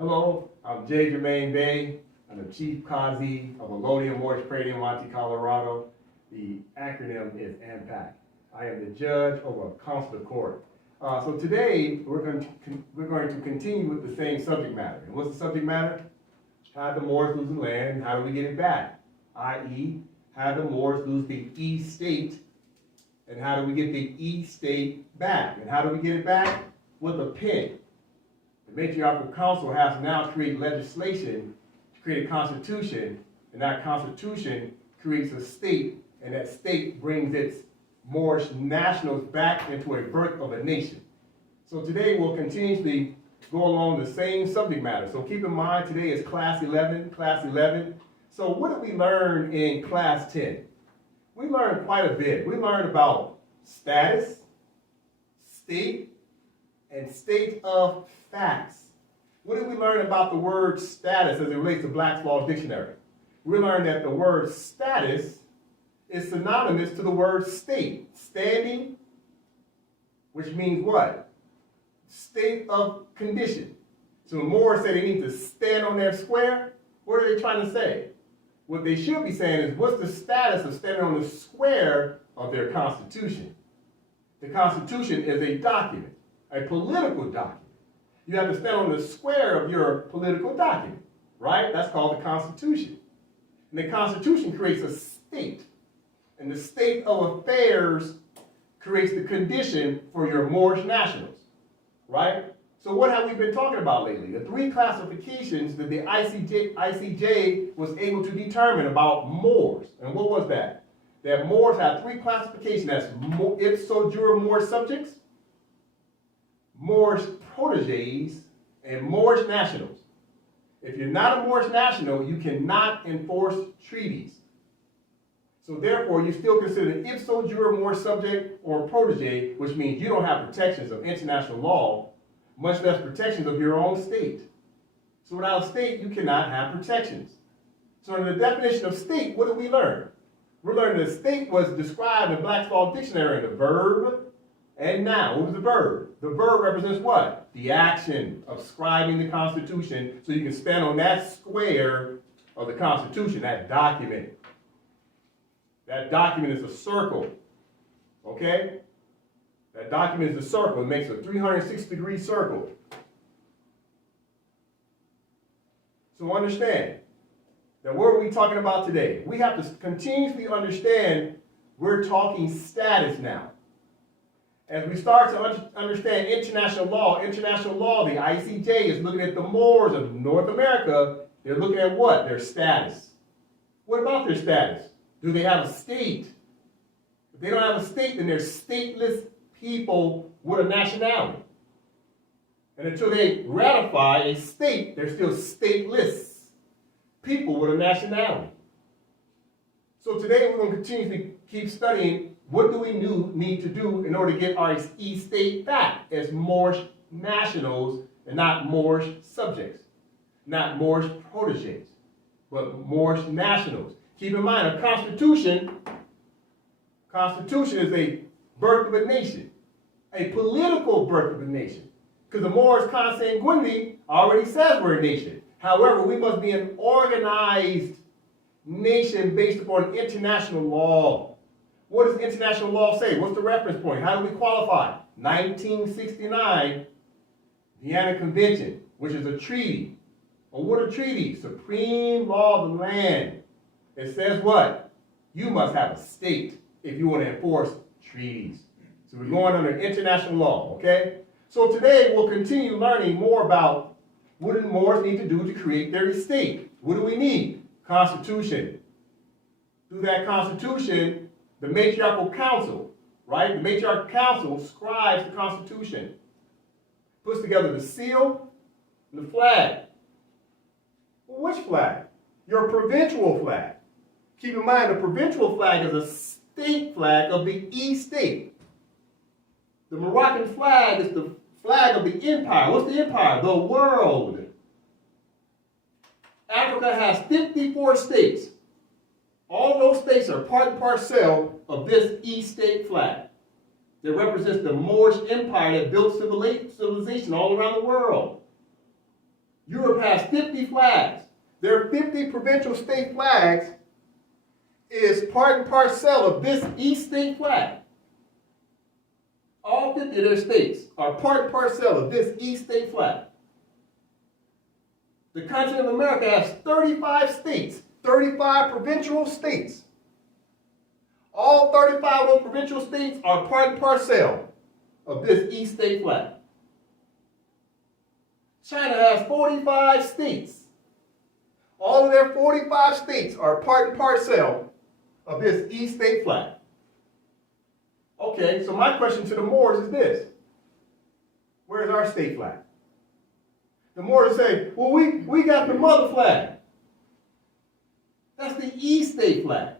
Hello, I'm J. Jermaine Bay. I'm the Chief Qazi of Alonia Mortgage Trading in Monte, Colorado. The acronym is AMPAC. I am the judge over a consular court. So today, we're going to continue with the same subject matter. And what's the subject matter? How did the Moors lose the land, and how do we get it back? I.e., how did the Moors lose the E-state, and how do we get the E-state back? And how do we get it back? With a pen. The matriarchal council has to now create legislation to create a constitution, and that constitution creates a state, and that state brings its Moorish nationals back into a birth of a nation. So today we'll continuously go along the same subject matter. So keep in mind today is class 11. So what did we learn in class 10? We learned quite a bit. We learned about status, state, and state of facts. What did we learn about the word status as it relates to Black's Law Dictionary? We learned that the word status is synonymous to the word state. Standing, which means what? State of condition. So when Moore said they need to stand on their square, what are they trying to say? What they should be saying is, what's the status of standing on the square of their Constitution? The Constitution is a document, a political document. You have to stand on the square of your political document, right? That's called the Constitution. And the Constitution creates a state. And the state of affairs creates the condition for your Moorish nationals, right? So what have we been talking about lately? The three classifications that the ICJ was able to determine about Moors. And what was that? That Moors have three classifications. That's ipso jure Moor subjects, Moorish proteges, and Moorish nationals. If you're not a Moorish national, you cannot enforce treaties. So therefore, you're still considered an ipso jure Moor subject or protege, which means you don't have protections of international law, much less protections of your own state. So without a state, you cannot have protections. So in the definition of state, what did we learn? We learned that state was described in Black's Law Dictionary in the verb and noun. What was the verb? The verb represents what? The action of scribing the Constitution, so you can stand on that square of the Constitution, that document. That document is a circle, okay? That document is a circle. It makes a 360-degree circle. So understand that what are we talking about today? We have to continuously understand we're talking status now. As we start to understand international law, the ICJ is looking at the Moors of North America. They're looking at what? Their status. What about their status? Do they have a state? If they don't have a state, then they're stateless people with a nationality. And until they ratify a state, they're still stateless people with a nationality. So today we're going to continuously keep studying what do we need to do in order to get our E-state back as Moorish nationals and not Moorish subjects, not Moorish proteges, but Moorish nationals. Keep in mind, a constitution is a birth of a nation, a political birth of a nation. Because the Moors consanguinity already says we're a nation. However, we must be an organized nation based upon international law. What does international law say? What's the reference point? How do we qualify? 1969 Vienna Convention, which is a treaty. Well, what are treaties? Supreme law of the land. It says what? You must have a state if you want to enforce treaties. So we're going under international law, okay? So today we'll continue learning more about what do the Moors need to do to create their state. What do we need? Constitution. Through that Constitution, the matriarchal council, right? The matriarchal council scribes the Constitution, puts together the seal and the flag. Well, which flag? Your provincial flag. Keep in mind, the provincial flag is a state flag of the E-state. The Moroccan flag is the flag of the empire. What's the empire? The world. Africa has 54 states. All those states are part and parcel of this E-state flag that represents the Moorish empire that built civilization all around the world. Europe has 50 flags. Their 50 provincial state flags is part and parcel of this East state flag. All 50 of their states are part and parcel of this East state flag. The continent of America has 35 states, 35 provincial states. All 35 of those provincial states are part and parcel of this East state flag. China has 45 states. All of their 45 states are part and parcel of this East state flag. Okay, so my question to the Moors is this. Where's our state flag? The Moors say, well, we got the mother flag. That's the East state flag.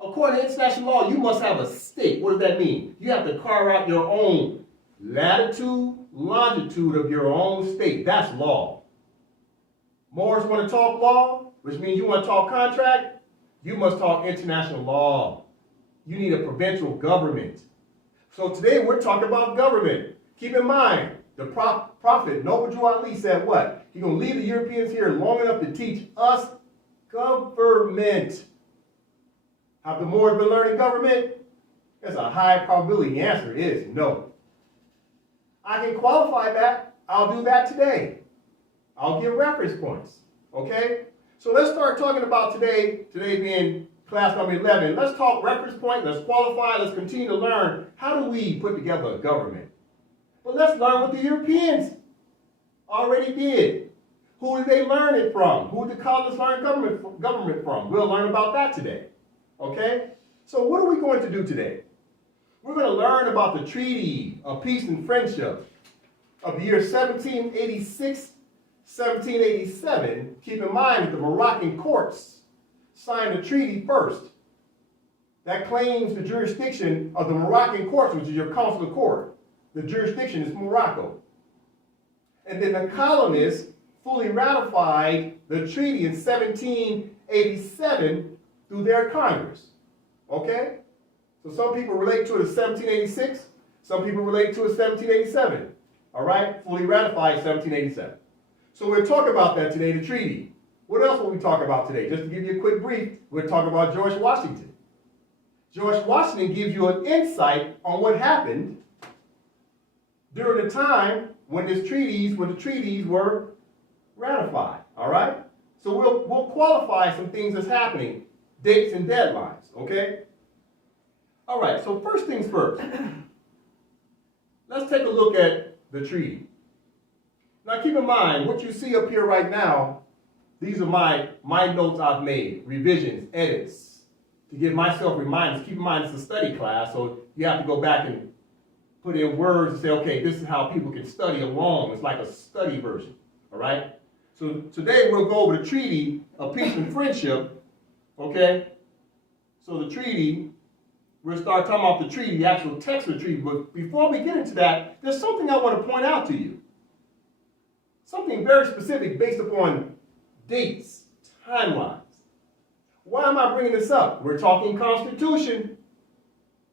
According to international law, you must have a state. What does that mean? You have to carve out your own latitude, longitude of your own state. That's law. Moors want to talk law, which means you want to talk contract. You must talk international law. You need a provincial government. So today we're talking about government. Keep in mind, the prophet Noble Drew Ali said what? He's going to leave the Europeans here long enough to teach us government. Have the Moors been learning government? There's a high probability the answer is no. I can qualify that. I'll do that today. I'll give reference points. Okay? So let's start talking about today being class number 11. Let's talk reference point. Let's qualify. Let's continue to learn. How do we put together a government? But let's learn what the Europeans already did. Who did they learn it from? Who did the colonists learn government from? We'll learn about that today. Okay? So what are we going to do today? We're going to learn about the Treaty of Peace and Friendship of the year 1786, 1787. Keep in mind that the Moroccan courts signed the treaty first. That claims the jurisdiction of the Moroccan courts, which is your consular court. The jurisdiction is Morocco. And then the colonists fully ratified the treaty in 1787 through their Congress. Okay? So some people relate to it as 1786. Some people relate to it as 1787. All right? Fully ratified 1787. So we'll talk about that today, the treaty. What else will we talk about today? Just to give you a quick brief, we'll talk about George Washington. George Washington gives you an insight on what happened during the time when the treaties were ratified. All right? So we'll qualify some things that's happening, dates and deadlines, okay? All right, so first things first. Let's take a look at the treaty. Now keep in mind, what you see up here right now, these are my notes I've made, revisions, edits, to give myself reminders. Keep in mind it's a study class, so you have to go back and put in words and say, okay, this is how people can study along. It's like a study version, all right? So today we'll go over the Treaty of Peace and Friendship, okay? So the treaty, we'll start talking about the treaty, the actual text of the treaty. But before we get into that, there's something I want to point out to you. Something very specific based upon dates, timelines. Why am I bringing this up? We're talking Constitution.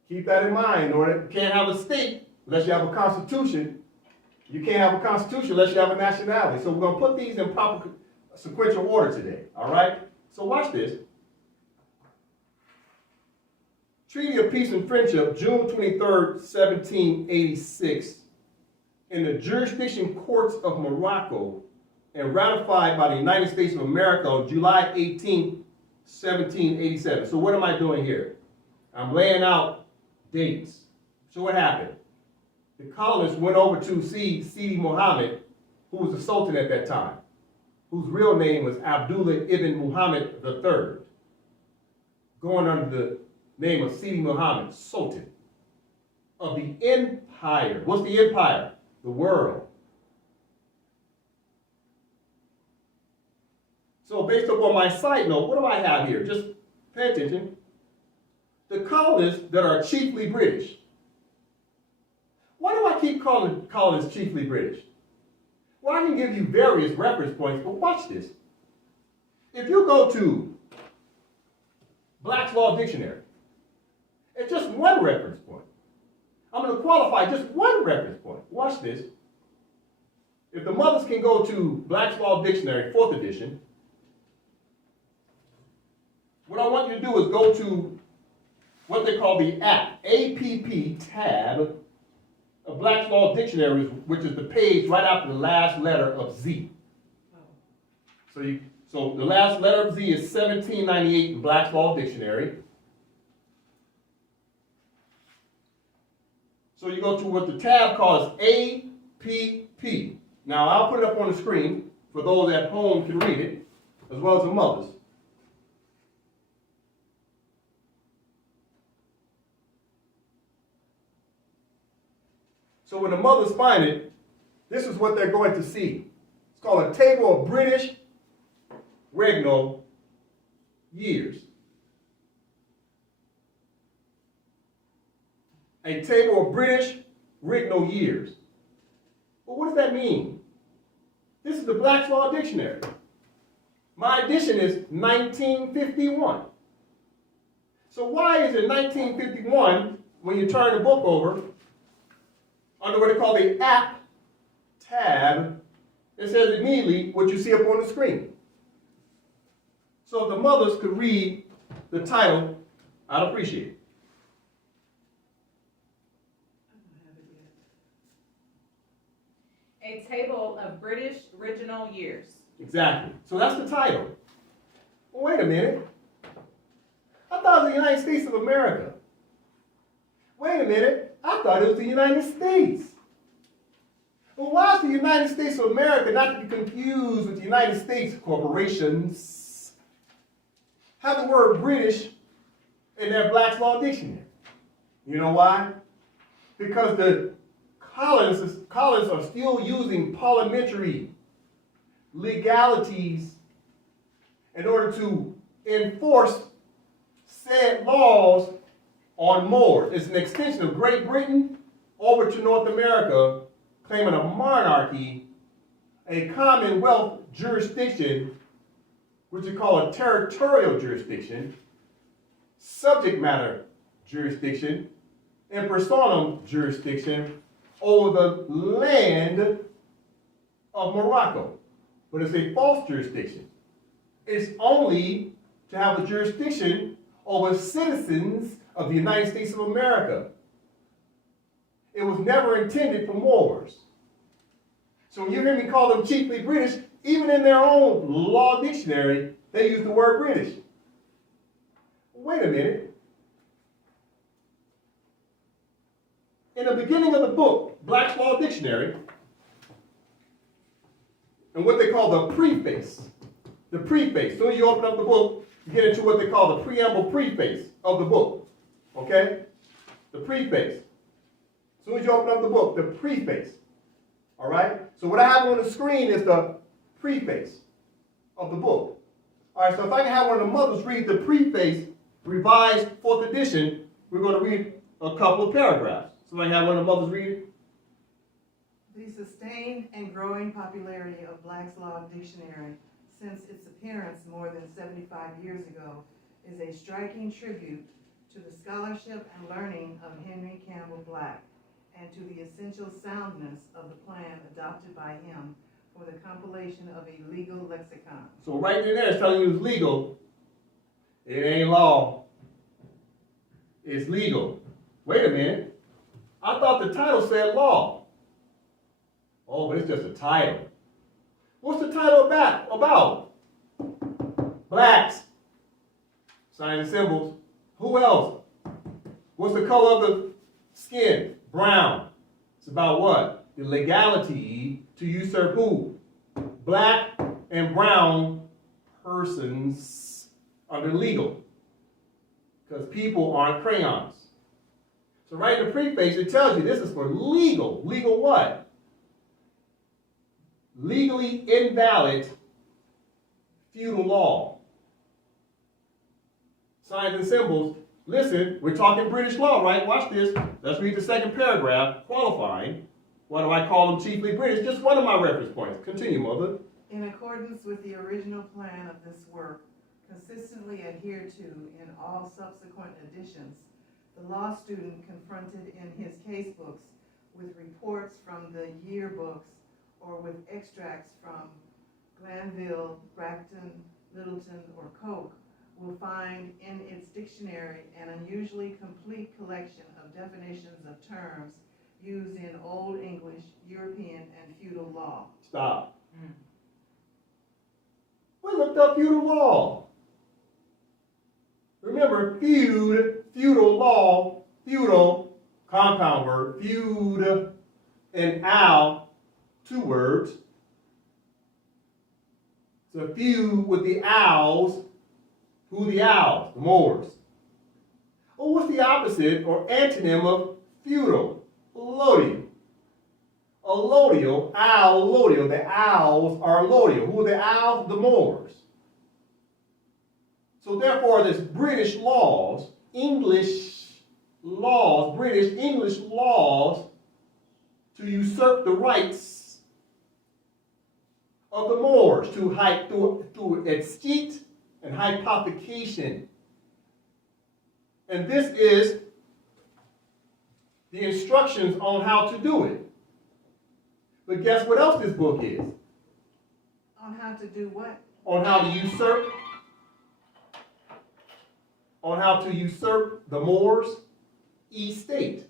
Keep that in mind. You can't have a state unless you have a Constitution. You can't have a Constitution unless you have a nationality. So we're going to put these in proper sequential order today. All right? So watch this. Treaty of Peace and Friendship, June 23rd, 1786, in the jurisdiction courts of Morocco and ratified by the United States of America on July 18th, 1787. So what am I doing here? I'm laying out dates. So what happened? The colonists went over to see Sidi Mohammed, who was the Sultan at that time, whose real name was Abdullah ibn Muhammad III, going under the name of Sidi Mohammed, Sultan of the empire. What's the empire? The world. So based upon my side note, what do I have here? Just pay attention. The colonists that are chiefly British. Why do I keep calling colonists chiefly British? Well, I can give you various reference points, but watch this. If you go to Black's Law Dictionary, it's just one reference point. I'm going to qualify just one reference point. Watch this. if the mothers can go to Black's Law Dictionary, 4th edition, what I want you to do is go to what they call the APP tab of Black's Law Dictionary, which is the page right after the last letter of Z. So the last letter of Z is 1798 in Black's Law Dictionary. So you go to what the tab calls APP. Now I'll put it up on the screen for those at home can read it, as well as the mothers. So when the mothers find it, this is what they're going to see. It's called a table of British regnal years. A table of British regnal years. Well, what does that mean? This is the Black's Law Dictionary. My edition is 1951. So why is it 1951 when you turn the book over, under what they call the app tab, it says immediately what you see up on the screen. So if the mothers could read the title, I'd appreciate it. A table of British regnal years. Exactly. So that's the title. Well, wait a minute. I thought it was the United States of America. Wait a minute. I thought it was the United States. Well, why is the United States of America not to be confused with the United States corporations have the word British in their Black's Law Dictionary? You know why? Because the colonists are still using parliamentary legalities in order to enforce said laws on Moors. It's an extension of Great Britain over to North America, claiming a monarchy, a commonwealth jurisdiction, which is called a territorial jurisdiction, subject matter jurisdiction, and personam jurisdiction over the land of Morocco. But it's a false jurisdiction. It's only to have a jurisdiction over citizens of the United States of America. It was never intended for Moors. So when you hear me call them chiefly British, even in their own law dictionary, they use the word British. Wait a minute. In the beginning of the book, Black's Law Dictionary, and what they call the preface. The preface. As soon as you open up the book, you get into what they call the preamble preface of the book. Okay? The preface. As soon as you open up the book, the preface. All right? So what I have on the screen is the preface of the book. All right, so if I can have one of the mothers read the preface, revised 4th edition, we're going to read a couple of paragraphs. So I can have one of the mothers read it. The sustained and growing popularity of Black's Law Dictionary since its appearance more than 75 years ago is a striking tribute to the scholarship and learning of Henry Campbell Black and to the essential soundness of the plan adopted by him for the compilation of a legal lexicon. So right in there it's telling you it's legal. It ain't law. It's legal. Wait a minute. I thought the title said law. Oh, but it's just a title. What's the title about? Blacks. Signs and symbols. Who else? What's the color of the skin? Brown. It's about what? The legality to usurp who? Black and brown persons under legal. Because people aren't crayons. So right in the preface, it tells you this is for legal. Legal what? Legally invalid feudal law. Signs and symbols. Listen, we're talking British law, right? Watch this. Let's read the second paragraph, qualifying. Why do I call them chiefly British? Just one of my reference points. Continue, Mother. In accordance with the original plan of this work, consistently adhered to in all subsequent editions, the law student confronted in his casebooks with reports from the yearbooks or with extracts from Glanville, Bracton, Littleton, or Coke will find in its dictionary an unusually complete collection of definitions of terms used in Old English, European, and feudal law. Stop. We looked up feudal law. Remember, feudal law, feudal, compound word, feud, and owl, two words. So feud with the owls. Who are the owls? The Moors. Well, what's the opposite or antonym of feudal? Allodial. Allodial, owl, allodial. The owls are allodial. Who are the owls? The Moors. So therefore, this British laws, British English laws to usurp the rights of the Moors through extit and hypothecation. And this is the instructions on how to do it. But guess what else this book is? On how to do what? On how to usurp. On how to usurp the Moors' estate.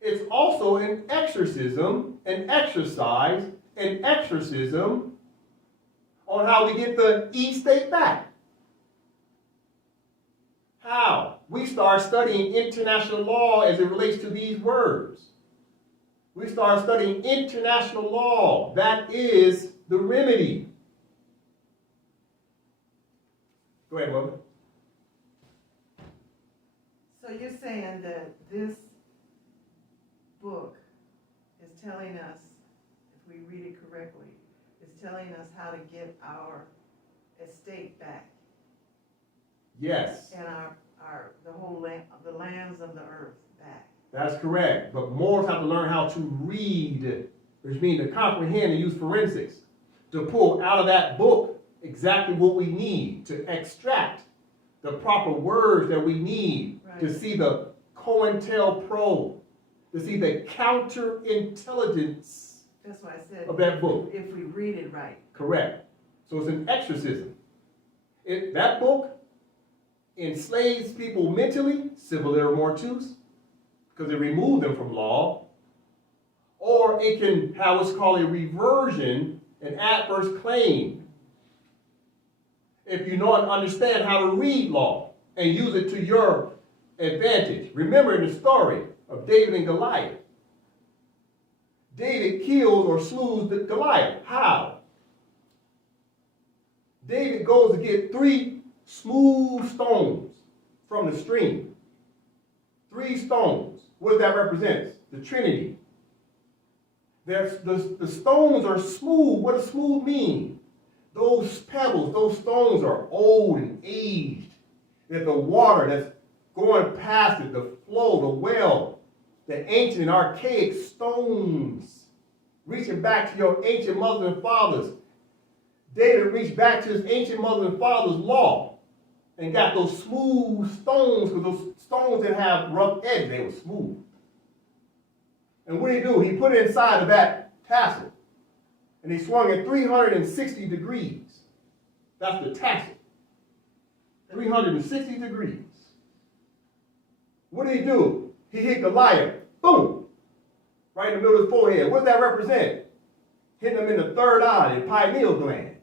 It's also an exorcism, an exercise, an exorcism on how we get the estate back. How? We start studying international law as it relates to these words. We start studying international law. That is the remedy. Go ahead, Mother. So you're saying that this book is telling us, if we read it correctly, is telling us how to get our estate back. Yes. And the whole land, the lands of the earth back. That's correct. But Moors have to learn how to read, which means to comprehend and use forensics, to pull out of that book exactly what we need, to extract the proper words that we need, right, to see the COINTELPRO, to see the counterintelligence. That's why I said of that book. If we read it right. Correct. So it's an exorcism. That book enslaves people mentally, civil error mortuus, because it removed them from law, or it can have what's called a reversion, an adverse claim. If you know and understand how to read law and use it to your advantage. Remember in the story of David and Goliath. David kills or slews the Goliath. How? David goes to get 3 smooth stones from the stream. 3 stones. What does that represent? The Trinity. The stones are smooth. What does smooth mean? Those pebbles, those stones are old and aged. That the water that's going past it, the flow, the well, the ancient and archaic stones, reaching back to your ancient mothers and fathers. David reached back to his ancient mothers and fathers' law and got those smooth stones, because those stones didn't have rough edges, they were smooth. And what did he do? He put it inside of that tassel, and he swung it 360 degrees. That's the tassel. 360 degrees. What did he do? He hit Goliath, boom, right in the middle of his forehead. What does that represent? Hitting him in the third eye, the pineal gland.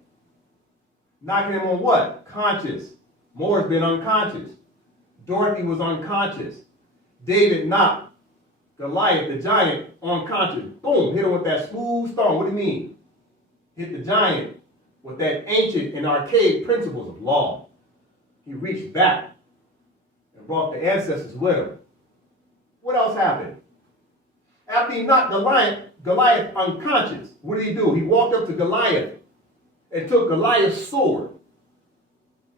Knocking him on what? Conscious. Moore's been unconscious. Dorothy was unconscious. David knocked Goliath, the giant, unconscious. Boom, hit him with that smooth stone. What do you mean? Hit the giant with that ancient and archaic principles of law. He reached back and brought the ancestors with him. What else happened? After he knocked Goliath unconscious, what did he do? He walked up to Goliath and took Goliath's sword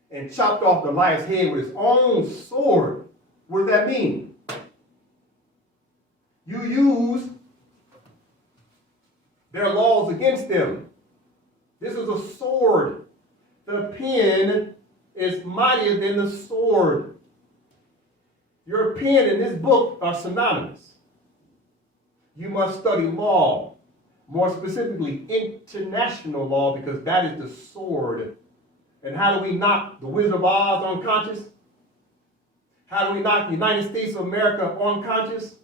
and chopped off Goliath's head with his own sword. What does that mean? You use their laws against them. This is a sword. The pen is mightier than the sword. Your pen and this book are synonymous. You must study law, more specifically international law, because that is the sword. And how do we knock the Wizard of Oz unconscious? How do we knock the United States of America unconscious?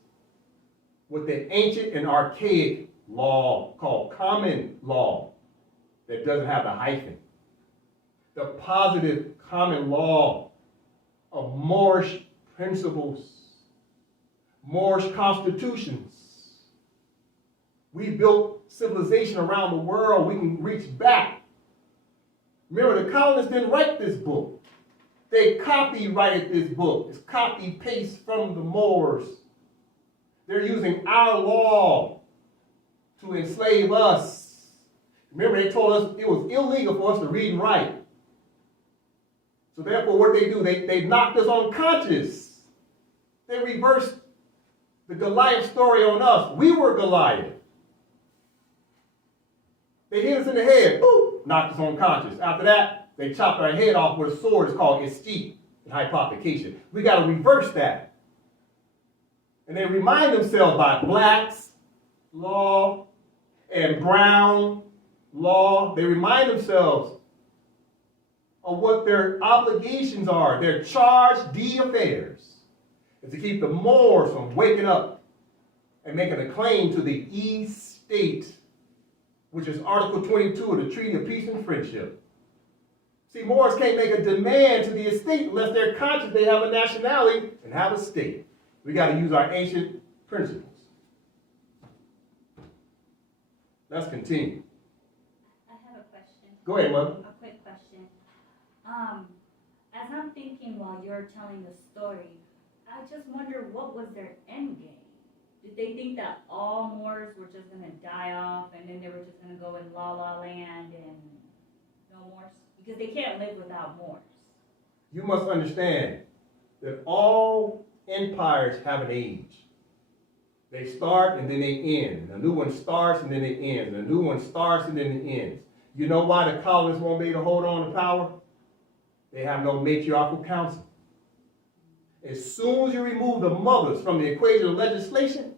With the ancient and archaic law called common law that doesn't have the hyphen. The positive common law of Moorish principles, Moorish constitutions. We built civilization around the world. We can reach back. Remember, the colonists didn't write this book. They copyrighted this book. It's copy-paste from the Moors. They're using our law to enslave us. Remember, they told us it was illegal for us to read and write. So therefore, what they do, they knocked us unconscious. They reversed the Goliath story on us. We were Goliath. They hit us in the head, boop, knocked us unconscious. After that, they chopped our head off with a sword. It's called escape and hypothecation. We got to reverse that. And they remind themselves by blacks, law, and brown law. They remind themselves of what their obligations are, their charge d'affaires, is to keep the Moors from waking up and making a claim to the estate, which is Article 22 of the Treaty of Peace and Friendship. See, Moors can't make a demand to the estate unless they're conscious they have a nationality and have a state. We got to use our ancient principles. Let's continue. I have a question. Go ahead, Mother. A quick question. As I'm thinking while you're telling the story, I just wonder what was their end game? Did they think that all Moors were just going to die off and then they were just going to go in La La Land and no Moors? Because they can't live without Moors. You must understand that all empires have an age. They start and then they end. And a new one starts and then it ends. And a new one starts and then it ends. You know why the colonists won't be able to hold on to power? They have no matriarchal council. As soon as you remove the mothers from the equation of legislation,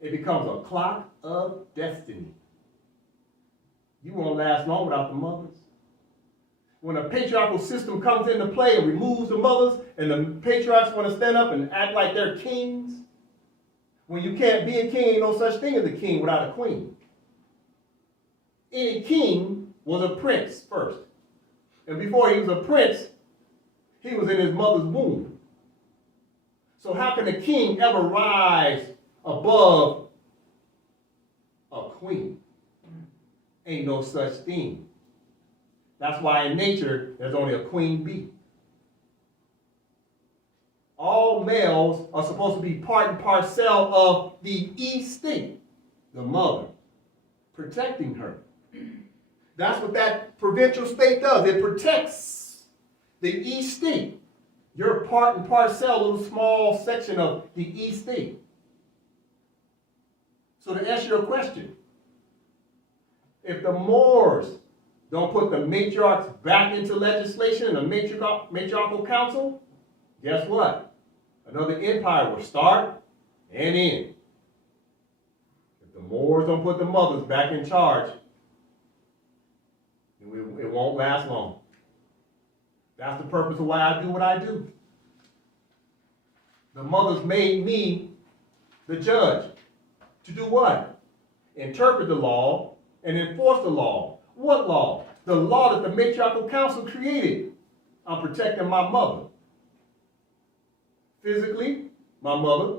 it becomes a clock of destiny. You won't last long without the mothers. When a patriarchal system comes into play and removes the mothers, and the patriarchs want to stand up and act like they're kings, when you can't be a king, ain't no such thing as a king without a queen. Any king was a prince first. And before he was a prince, he was in his mother's womb. So how can a king ever rise above a queen? Ain't no such thing. That's why in nature, there's only a queen bee. All males are supposed to be part and parcel of the estate, the mother, protecting her. That's what that provincial state does. It protects the estate. You're part and parcel, a little small section of the estate. So to answer your question, if the Moors don't put the matriarchs back into legislation and the matriarchal council, guess what? Another empire will start and end. If the Moors don't put the mothers back in charge, it won't last long. That's the purpose of why I do what I do. The mothers made me the judge. To do what? Interpret the law and enforce the law. What law? The law that the matriarchal council created. I'm protecting my mother. Physically, my mother,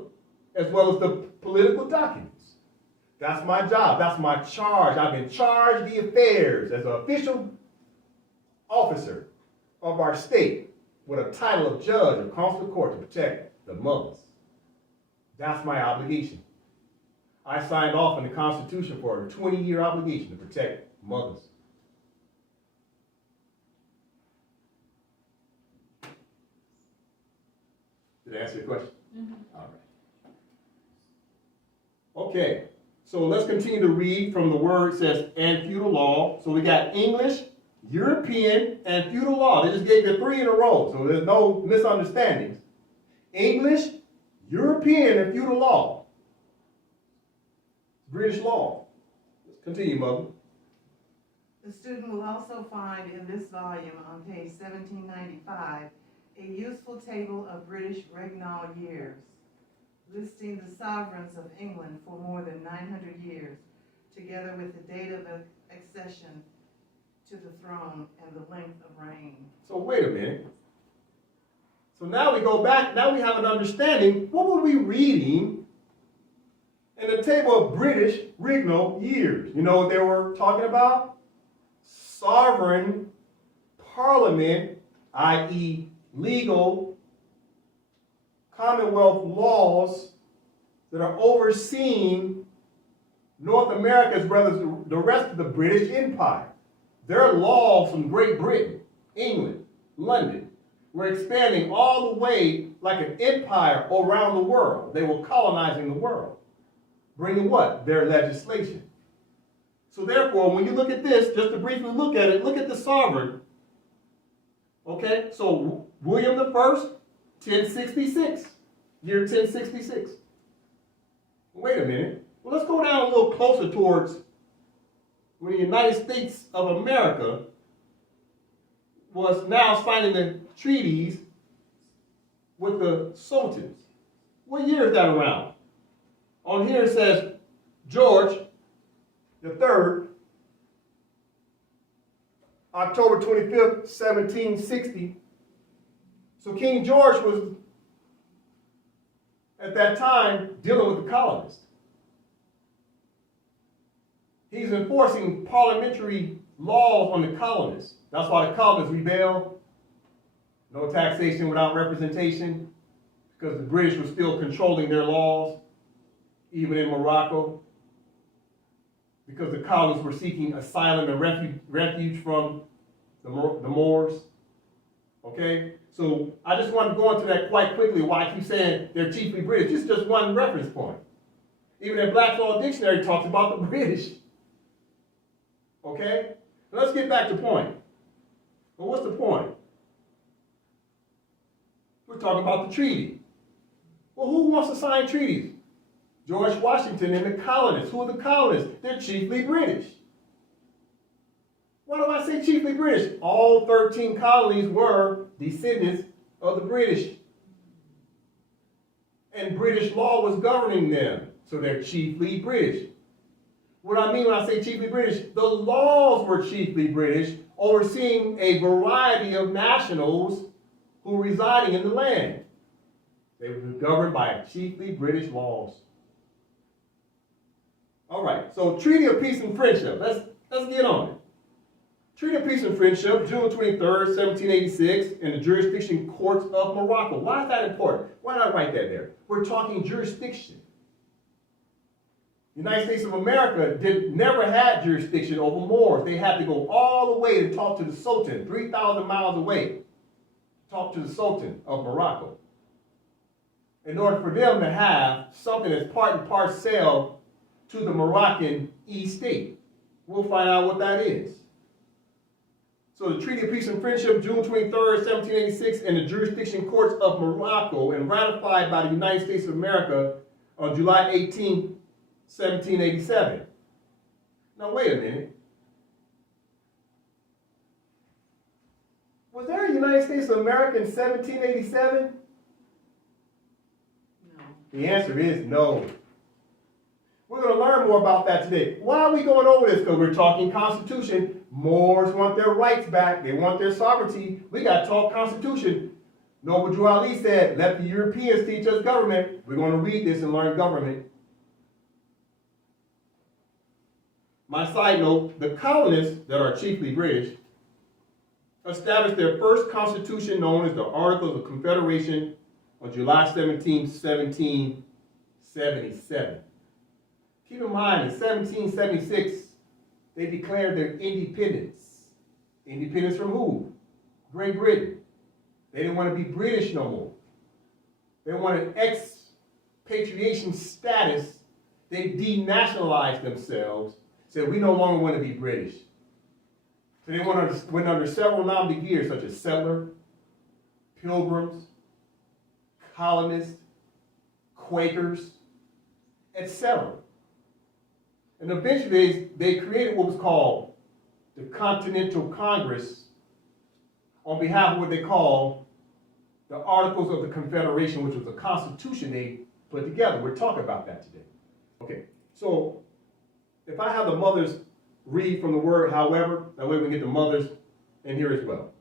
as well as the political documents. That's my job. That's my charge. I've been charged the affairs as an official officer of our state with a title of judge of consular court to protect the mothers. That's my obligation. I signed off on the Constitution for a 20-year obligation to protect mothers. Did I answer your question? Mm-hmm. All right. Okay, so let's continue to read from the word it says, and feudal law. So we got English, European, and feudal law. They just gave you 3 in a row, so there's no misunderstandings. English, European, and feudal law. British law. Continue, Mother. The student will also find in this volume on page 1795 a useful table of British regnal years, listing the sovereigns of England for more than 900 years, together with the date of accession to the throne and the length of reign. So wait a minute. So now we go back, now we have an understanding. What were we reading in the table of British regnal years? You know what they were talking about? Sovereign parliament, i.e. legal commonwealth laws that are overseeing North America as well as the rest of the British Empire. Their laws from Great Britain, England, London, were expanding all the way like an empire around the world. They were colonizing the world, bringing what? Their legislation. So therefore, when you look at this, just to briefly look at it, look at the sovereign. Okay, so William I, 1066, year 1066. Wait a minute. Well, let's go down a little closer towards when the United States of America was now signing the treaties with the sultans. What year is that around? On here it says George III, October 25th, 1760. So King George was, at that time, dealing with the colonists. He's enforcing parliamentary laws on the colonists. That's why the colonists rebelled. No taxation without representation, because the British were still controlling their laws, even in Morocco, because the colonists were seeking asylum and refuge from the Moors. Okay? So I just want to go into that quite quickly, why I keep saying they're chiefly British. This is just one reference point. Even the Black's Law Dictionary talks about the British. Okay? Let's get back to point. Well, what's the point? We're talking about the treaty. Well, who wants to sign treaties? George Washington and the colonists. Who are the colonists? They're chiefly British. Why do I say chiefly British? All 13 colonies were descendants of the British. And British law was governing them. So they're chiefly British. What I mean when I say chiefly British, the laws were chiefly British, overseeing a variety of nationals who were residing in the land. They were governed by chiefly British laws. All right, so Treaty of Peace and Friendship. Let's get on it. Treaty of Peace and Friendship, June 23rd, 1786, in the jurisdiction courts of Morocco. Why is that important? Why not write that there? We're talking jurisdiction. The United States of America never had jurisdiction over Moors. They had to go all the way to talk to the Sultan, 3,000 miles away, to talk to the Sultan of Morocco. In order for them to have something that's part and parcel to the Moroccan estate. We'll find out what that is. So the Treaty of Peace and Friendship, June 23rd, 1786, in the jurisdiction courts of Morocco and ratified by the United States of America on July 18th, 1787. Now wait a minute. Was there a United States of America in 1787? No. The answer is no. We're going to learn more about that today. Why are we going over this? Because we're talking Constitution. Moors want their rights back. They want their sovereignty. We got to talk Constitution. Noble Drew Ali said, let the Europeans teach us government. We're going to read this and learn government. My side note, the colonists that are chiefly British established their first constitution known as the Articles of Confederation on July 17, 1777. Keep in mind, in 1776, they declared their independence. Independence from who? Great Britain. They didn't want to be British no more. They wanted expatriation status. They denationalized themselves, said we no longer want to be British. So they went under several nom de guerre, such as settler, pilgrims, colonists, Quakers, etc. And eventually they created what was called the Continental Congress on behalf of what they call the Articles of the Confederation, which was a constitution they put together. We're talking about that today. Okay, so if I have the mothers read from the word however, that way we get the mothers in here as well.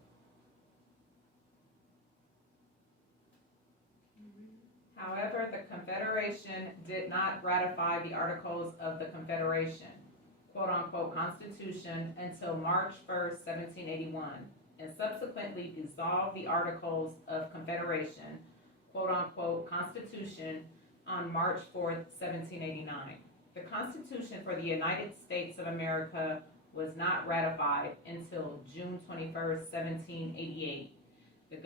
However, the Confederation did not ratify the Articles of the Confederation, quote-unquote, Constitution until March 1st, 1781, and subsequently dissolved the Articles of Confederation, quote-unquote, Constitution on March 4th, 1789. The Constitution for the United States of America was not ratified until June 21st, 1788. The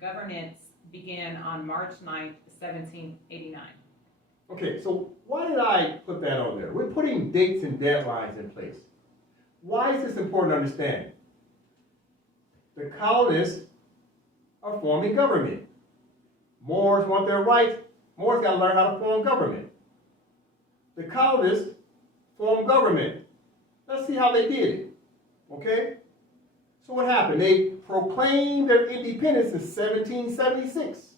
governance began on March 9th, 1789. Okay, so why did I put that on there? We're putting dates and deadlines in place. Why is this important to understand? The colonists are forming government. Moors want their rights. Moors got to learn how to form government. The colonists formed government. Let's see how they did it. Okay? So what happened? They proclaimed their independence in 1776.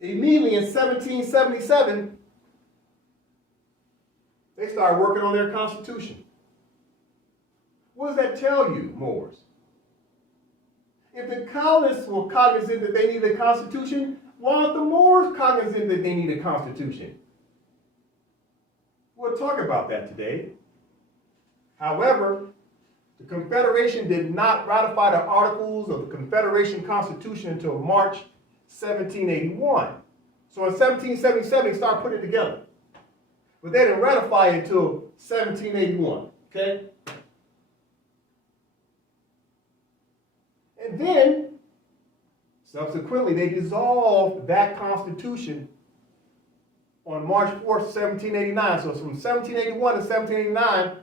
Immediately in 1777, they started working on their constitution. What does that tell you, Moors? If the colonists were cognizant that they needed a constitution, why aren't the Moors cognizant that they need a constitution? We'll talk about that today. However, the Confederation did not ratify the Articles of the Confederation Constitution until March 1781. So in 1777, they started putting it together. But they didn't ratify it until 1781, okay? And then, subsequently, they dissolved that Constitution on March 4th, 1789. So from 1781 to 1789,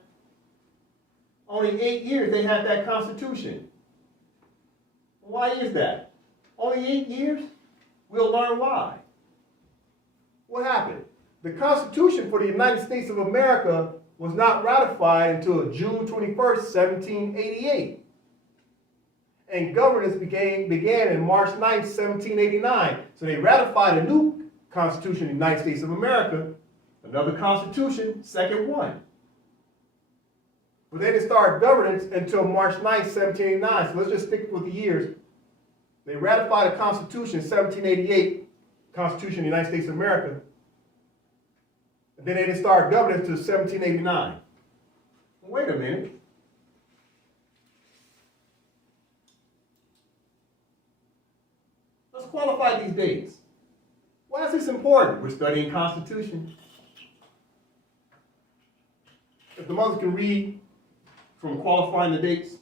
only 8 years they had that Constitution. Why is that? Only 8 years? We'll learn why. What happened? The Constitution for the United States of America was not ratified until June 21st, 1788. And governance began in March 9th, 1789. So they ratified a new Constitution of the United States of America, another Constitution, second one. But they didn't start governance until March 9th, 1789. So let's just stick with the years. They ratified the Constitution in 1788, Constitution of the United States of America. And then they didn't start governance until 1789. Well, wait a minute. Let's qualify these dates. Why is this important? We're studying Constitution. If the mother can read from qualifying the dates.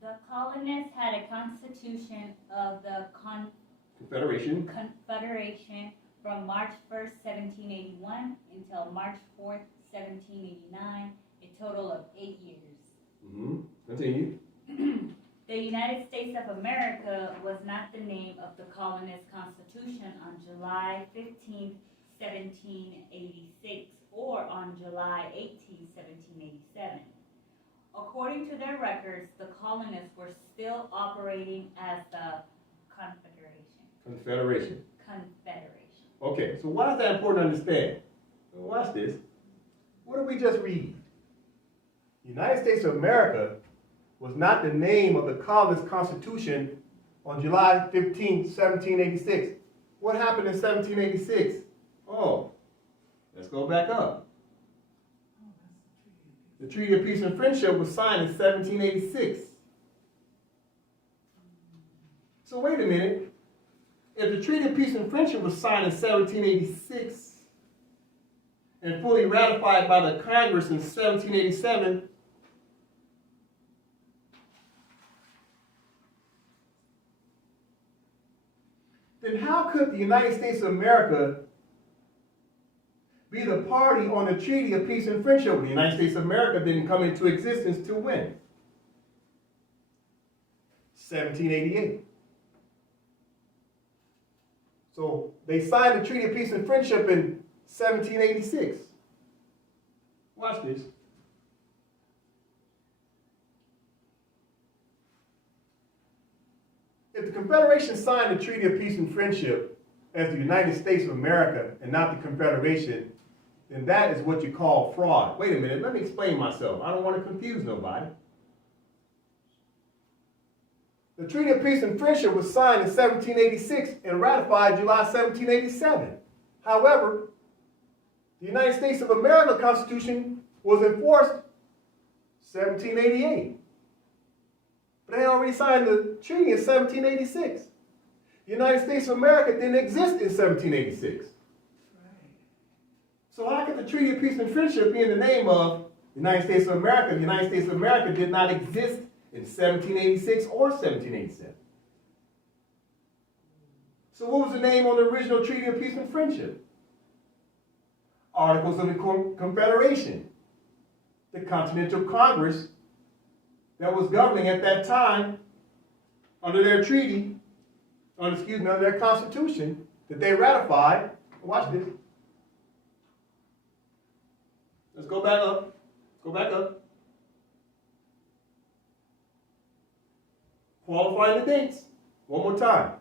The colonists had a constitution of the Confederation. Confederation from March 1st, 1781 until March 4th, 1789, a total of 8 years. Continue. The United States of America was not the name of the colonist constitution on July 15, 1786, or on July 18, 1787. According to their records, the colonists were still operating as the Confederation. Okay, so why is that important to understand? Well, watch this. What did we just read? The United States of America was not the name of the colonist constitution on July 15, 1786. What happened in 1786? Oh, let's go back up. The Treaty of Peace and Friendship was signed in 1786. So wait a minute. If the Treaty of Peace and Friendship was signed in 1786 and fully ratified by the Congress in 1787, then how could the United States of America be the party on the Treaty of Peace and Friendship? The United States of America didn't come into existence till when? 1788. So they signed the Treaty of Peace and Friendship in 1786. Watch this. If the Confederation signed the Treaty of Peace and Friendship as the United States of America and not the Confederation, then that is what you call fraud. Wait a minute, let me explain myself. I don't want to confuse nobody. The Treaty of Peace and Friendship was signed in 1786 and ratified July 1787. However, the United States of America Constitution was enforced 1788. But they already signed the treaty in 1786. The United States of America didn't exist in 1786. So how could the Treaty of Peace and Friendship be in the name of the United States of America? The United States of America did not exist in 1786 or 1787. So what was the name on the original Treaty of Peace and Friendship? Articles of the Confederation. The Continental Congress that was governing at that time under their treaty, under their constitution that they ratified. Watch this. Let's go back up. Go back up. Qualifying the dates. One more time.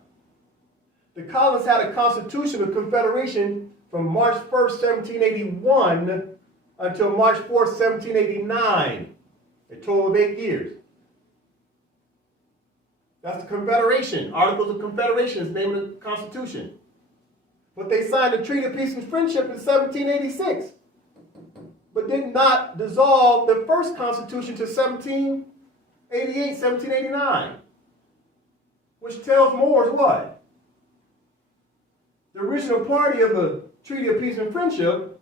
The colonists had a constitution of confederation from March 1st, 1781 until March 4th, 1789. A total of 8 years. That's the Confederation. Articles of Confederation is the name of the Constitution. But they signed the Treaty of Peace and Friendship in 1786. But did not dissolve the first Constitution to 1788, 1789. Which tells Moors what? The original party of the Treaty of Peace and Friendship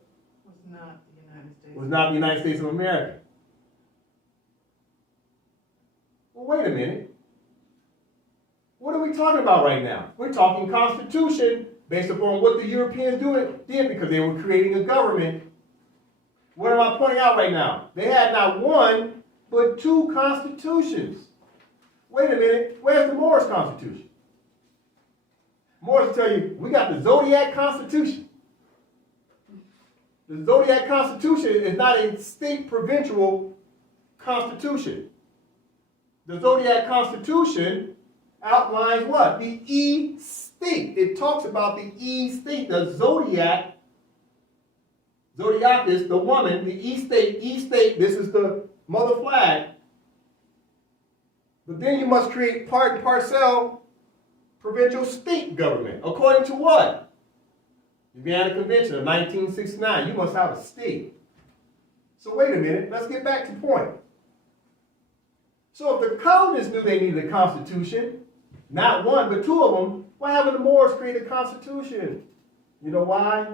was not the United States of America. Well, wait a minute. What are we talking about right now? We're talking Constitution based upon what the Europeans did because they were creating a government. What am I pointing out right now? They had not one, but 2 constitutions. Wait a minute. Where's the Moorish Constitution? Moors tell you, we got the Zodiac Constitution. The Zodiac Constitution is not a state provincial constitution. The Zodiac Constitution outlines what? The E-state. It talks about the E-state, the Zodiac. Zodiac is the woman, the E-state, this is the mother flag. But then you must create part and parcel provincial state government. According to what? The Vienna Convention of 1969. You must have a state. So wait a minute, let's get back to point. So if the colonists knew they needed a constitution, not one, but 2 of them, why haven't the Moors created a constitution? You know why?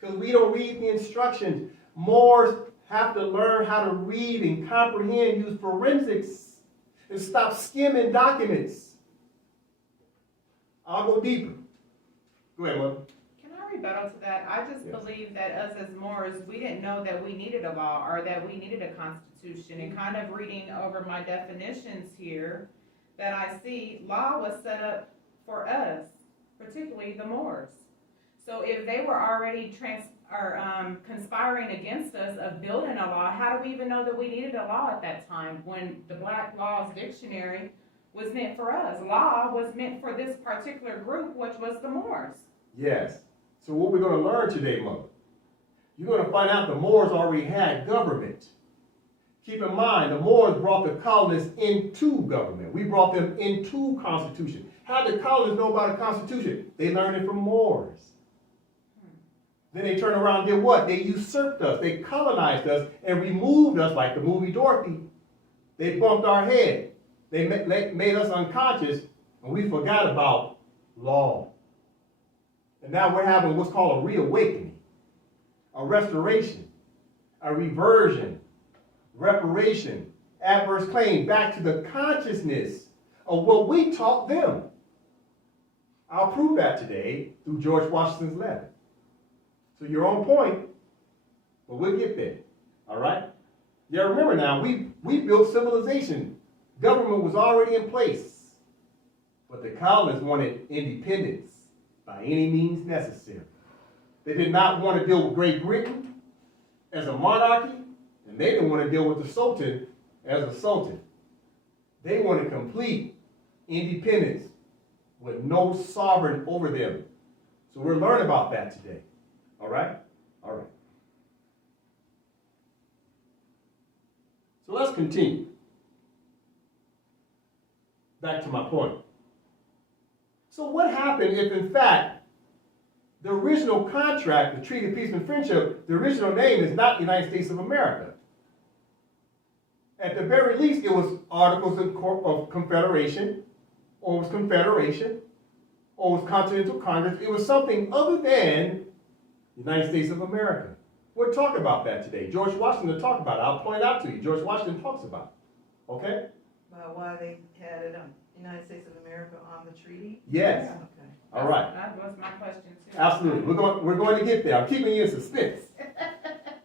Because we don't read the instructions. Moors have to learn how to read and comprehend, use forensics, and stop skimming documents. I'll go deeper. Go ahead, Mother. Can I rebuttal to that? I just believe that us as Moors, we didn't know that we needed a law or that we needed a constitution. And kind of reading over my definitions here, that I see law was set up for us, particularly the Moors. So if they were already conspiring against us of building a law, how do we even know that we needed a law at that time when the Black Laws Dictionary was meant for us? Law was meant for this particular group, which was the Moors. Yes. So what we're going to learn today, Mother, you're going to find out the Moors already had government. Keep in mind, the Moors brought the colonists into government. We brought them into constitution. How did colonists know about a constitution? They learned it from Moors. Then they turned around and did what? They usurped us. They colonized us and removed us like the movie Dorothy. They bumped our head. They made us unconscious, and we forgot about law. And now we're having what's called a reawakening, a restoration, a reversion, reparation, adverse claim, back to the consciousness of what we taught them. I'll prove that today through George Washington's letter. So you're on point, but we'll get there. All right? Yeah, remember now, we built civilization. Government was already in place. But the colonists wanted independence by any means necessary. They did not want to deal with Great Britain as a monarchy, and they didn't want to deal with the Sultan as a sultan. They wanted complete independence with no sovereign over them. So we'll learn about that today. All right? All right. So let's continue. Back to my point. So what happened if, in fact, the original contract, the Treaty of Peace and Friendship, the original name is not the United States of America? At the very least, it was Articles of Confederation, or it was Confederation, or it was Continental Congress. It was something other than the United States of America. We'll talk about that today. George Washington will talk about it. I'll point it out to you. George Washington talks about it. Okay? About why they had it on United States of America on the treaty? Yes. Okay. All right. That was my question too. Absolutely. We're going to get there. I'm keeping you in suspense.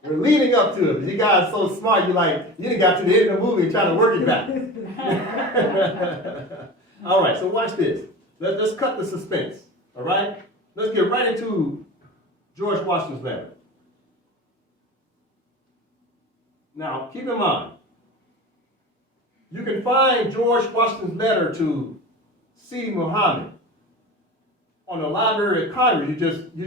We're leading up to it. You guys are so smart. You didn't got to the end of the movie and trying to work it back. All right. So watch this. Let's cut the suspense. All right. Let's get right into George Washington's letter. Now, keep in mind, you can find George Washington's letter to Sidi Mohammed on the Library of Congress. You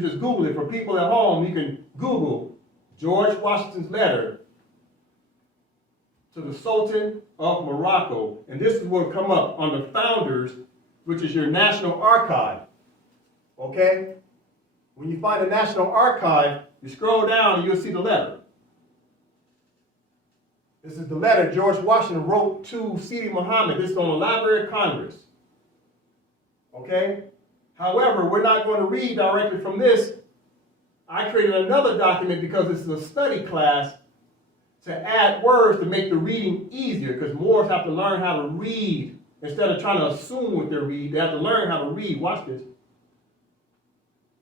just Google it. For people at home, you can Google George Washington's letter to the Sultan of Morocco, and this is what will come up on the Founders, which is your National Archive. Okay? When you find the National Archive, you scroll down and you'll see the letter. This is the letter George Washington wrote to Sidi Mohammed. This is on the Library of Congress. Okay? However, we're not going to read directly from this. I created another document because this is a study class to add words to make the reading easier, because Moors have to learn how to read instead of trying to assume what they read. They have to learn how to read. Watch this.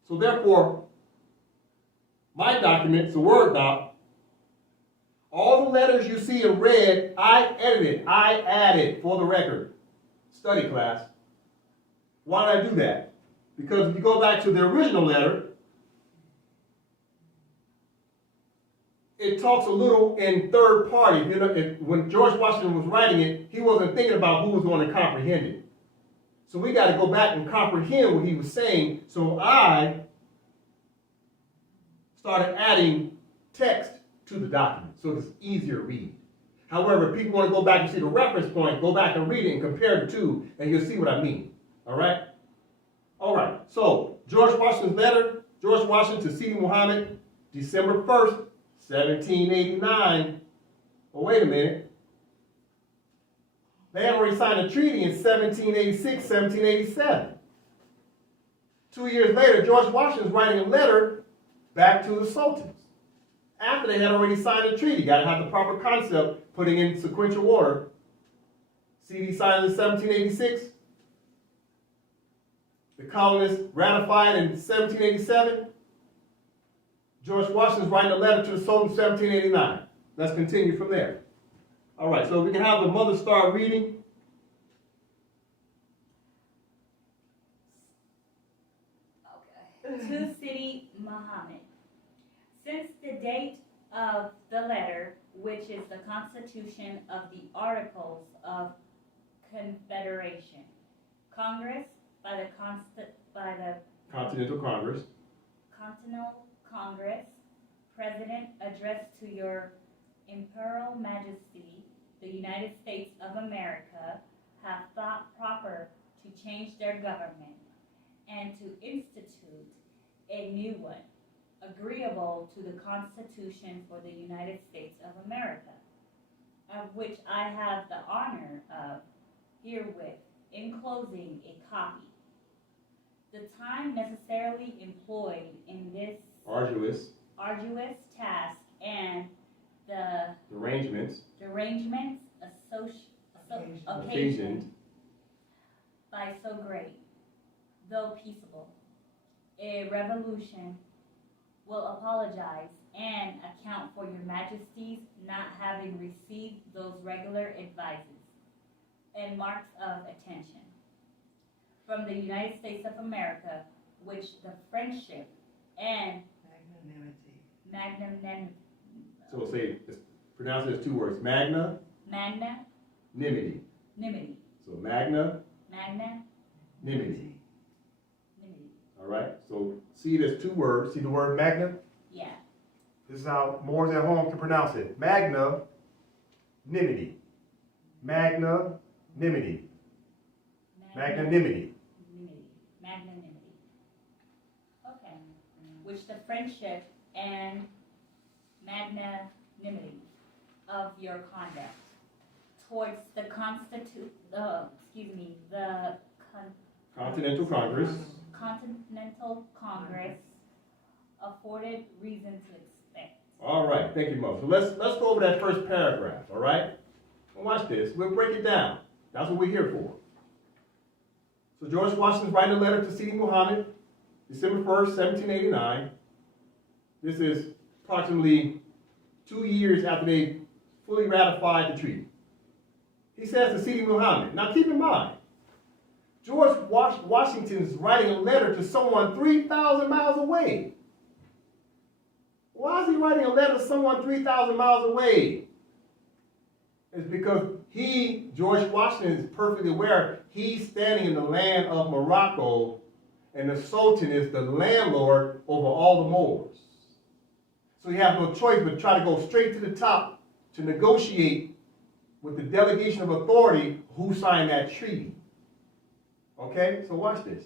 So therefore, my document, it's a Word doc. All the letters you see in red, I edited, I added for the record. Study class. Why did I do that? Because if you go back to the original letter, it talks a little in third party. You know, when George Washington was writing it, he wasn't thinking about who was going to comprehend it. So we got to go back and comprehend what he was saying. So I started adding text to the document so it's easier to read. However, if people want to go back and see the reference point, go back and read it and compare the two, and you'll see what I mean. All right? All right. So, George Washington's letter, George Washington to Sidi Mohammed, December 1st, 1789. Well, wait a minute. They had already signed a treaty in 1786, 1787. 2 years later, George Washington's writing a letter back to the Sultans. After they had already signed a treaty, got to have the proper concept, putting in sequential order. Sidi signed in 1786. The colonists ratified in 1787. George Washington's writing a letter to the Sultan in 1789. Let's continue from there. All right, so we can have the mother start reading. Okay. To Sidi Mohammed. Since the date of the letter, which is the Constitution of the Articles of Confederation, Congress by the Continental Congress. Continental Congress, President addressed to your Imperial Majesty, the United States of America, have thought proper to change their government and to institute a new one, agreeable to the Constitution for the United States of America, of which I have the honor of herewith enclosing a copy. The time necessarily employed in this arduous task and the arrangements occasioned by so great, though peaceable, a revolution will apologize and account for your majesties not having received those regular advices and marks of attention from the United States of America, which the friendship and Magnanimity. So say, pronounce it as two words, magna, Magnanimity. nimity. So magna, Magnanimity. nimity. All right, so see it as two words. See the word magna? Yeah. This is how Moors at home can pronounce it. Magna, nimity. Magna, nimity. Magnanimity. Magnanimity. Okay. Which the friendship and magnanimity of your conduct towards the Continental Congress. Continental Congress afforded reason to expect. All right, thank you, Mo. So let's go over that first paragraph, all right? Well, watch this. We'll break it down. That's what we're here for. So George Washington's writing a letter to Sidi Mohammed, December 1st, 1789. This is approximately 2 years after they fully ratified the treaty. He says to Sidi Mohammed, now keep in mind, George Washington is writing a letter to someone 3,000 miles away. Why is he writing a letter to someone 3,000 miles away? It's because George Washington, is perfectly aware he's standing in the land of Morocco, and the Sultan is the landlord over all the Moors. So he has no choice but try to go straight to the top to negotiate with the delegation of authority who signed that treaty. Okay, so watch this.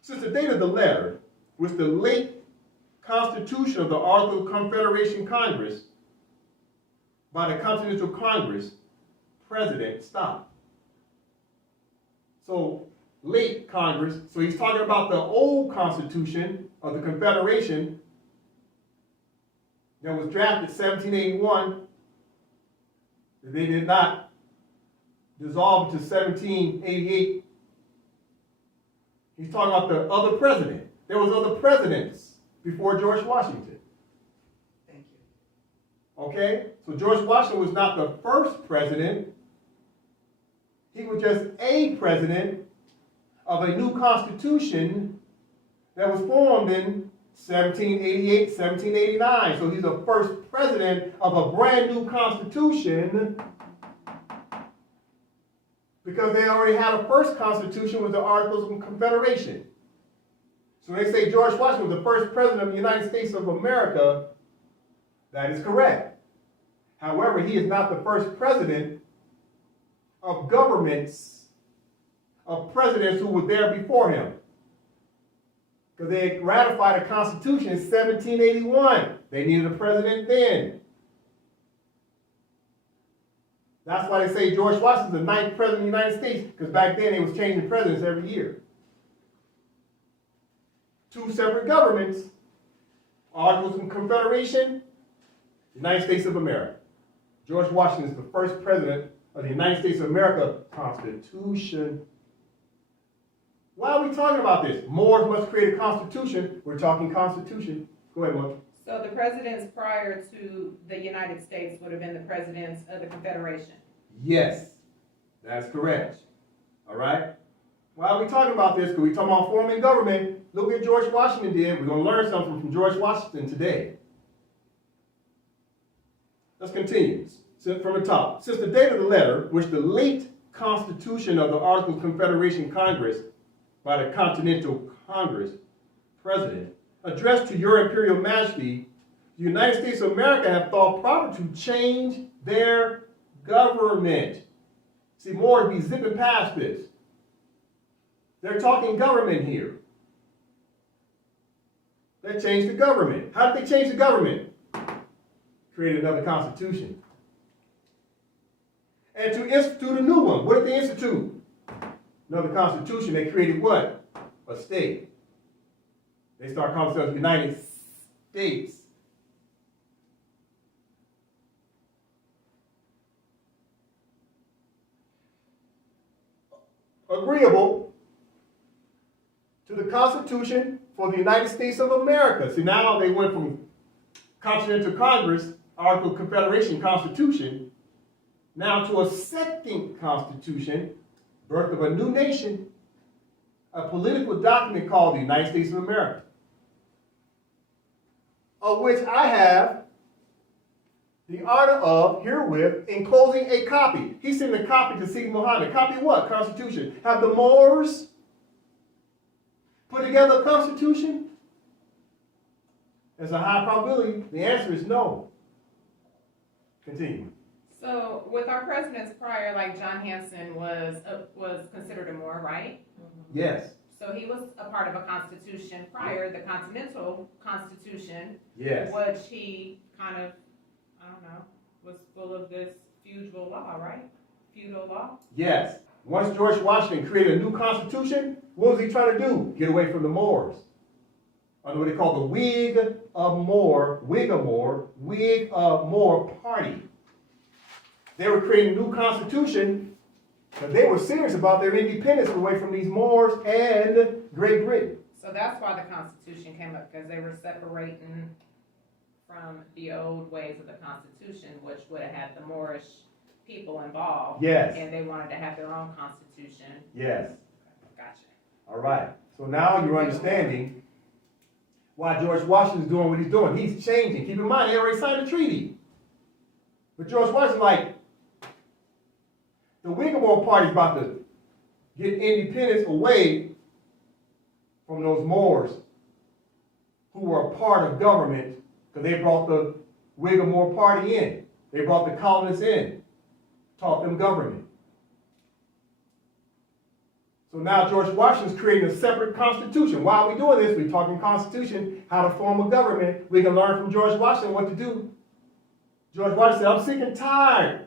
Since the date of the letter, which the late Constitution of the Articles of Confederation Congress by the Continental Congress, President, stop. So, late Congress, so he's talking about the old Constitution of the Confederation that was drafted 1781. They did not dissolve until 1788. He's talking about the other president. There was other presidents before George Washington. Thank you. Okay? So George Washington was not the first president. He was just a president of a new constitution that was formed in 1788, 1789. So he's the first president of a brand new constitution because they already had a first constitution with the Articles of Confederation. So they say George Washington was the first president of the United States of America. That is correct. However, he is not the first president of governments, of presidents who were there before him. Because they ratified a constitution in 1781. They needed a president then. That's why they say George Washington's the 9th president of the United States, because back then they was changing presidents every year. 2 separate governments, Articles of Confederation, United States of America. George Washington is the first president of the United States of America Constitution. Why are we talking about this? Moors must create a constitution. We're talking constitution. Go ahead, Mo. So the presidents prior to the United States would have been the presidents of the Confederation. Yes, that's correct. All right? Why are we talking about this? Because we're talking about forming government. Look what George Washington did. We're going to learn something from George Washington today. Let's continue. From the top. Since the date of the letter, which the late Constitution of the Articles of Confederation Congress by the Continental Congress, President, addressed to your Imperial Majesty, the United States of America have thought proper to change their government. See, Moors be zipping past this. They're talking government here. They changed the government. How did they change the government? Create another constitution. And to institute a new one. What did they institute? Another constitution. They created what? A state. They start calling themselves United States. Agreeable to the Constitution for the United States of America. See, now they went from Continental Congress, Article of Confederation, Constitution, now to a second Constitution, birth of a new nation, a political document called the United States of America. of which I have the honor of herewith enclosing a copy. He sent a copy to Sidi Mohammed. Copy what? Constitution. Have the Moors put together a constitution? There's a high probability. The answer is no. Continue. So with our presidents prior, like John Hanson was considered a Moor, right? Yes. So he was a part of a constitution prior, the Continental Constitution, Yes. which he kind of, I don't know, was full of this feudal law, right? Feudal law? Yes. Once George Washington created a new constitution, what was he trying to do? Get away from the Moors. Under what they call the Whig of Moor party. They were creating a new constitution, but they were serious about their independence away from these Moors and Great Britain. So that's why the Constitution came up, because they were separating from the old ways of the Constitution, which would have had the Moorish people involved. Yes. And they wanted to have their own Constitution. Yes. Gotcha. All right. So now you're understanding why George Washington's doing what he's doing. He's changing. Keep in mind, they already signed a treaty. But George Washington's like, the Whigamore party's about to get independence away from those Moors who were a part of government, because they brought the Whigamore party in. They brought the colonists in, taught them government. So now George Washington's creating a separate constitution. Why are we doing this? We're talking constitution, how to form a government. We can learn from George Washington what to do. George Washington said, I'm sick and tired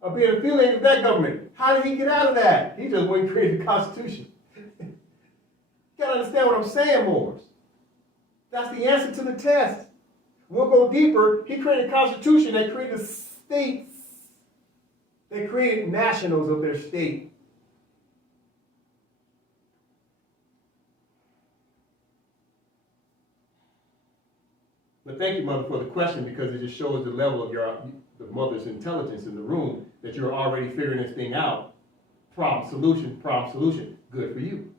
of being affiliated with that government. How did he get out of that? He just went and created the Constitution. You gotta understand what I'm saying, Moors. That's the answer to the test. We'll go deeper. He created a Constitution that created states. They created nationals of their state. But thank you, Mother, for the question, because it just shows the level of the mother's intelligence in the room, that you're already figuring this thing out. Problem, solution. Good for you.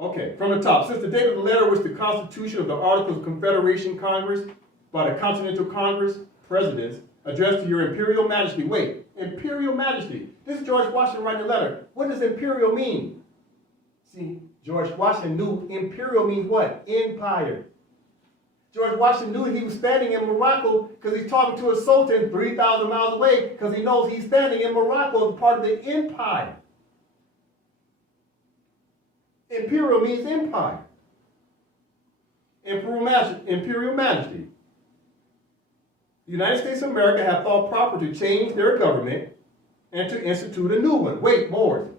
Okay, from the top. Since the date of the letter which the Constitution of the Articles of Confederation Congress by the Continental Congress presidents addressed to your Imperial Majesty. Wait, Imperial Majesty. This is George Washington writing a letter. What does imperial mean? See, George Washington knew imperial means what? Empire. George Washington knew he was standing in Morocco because he's talking to a sultan 3,000 miles away, because he knows he's standing in Morocco as part of the empire. Imperial means empire. Imperial Majesty. The United States of America have thought proper to change their government and to institute a new one. Wait, Moors.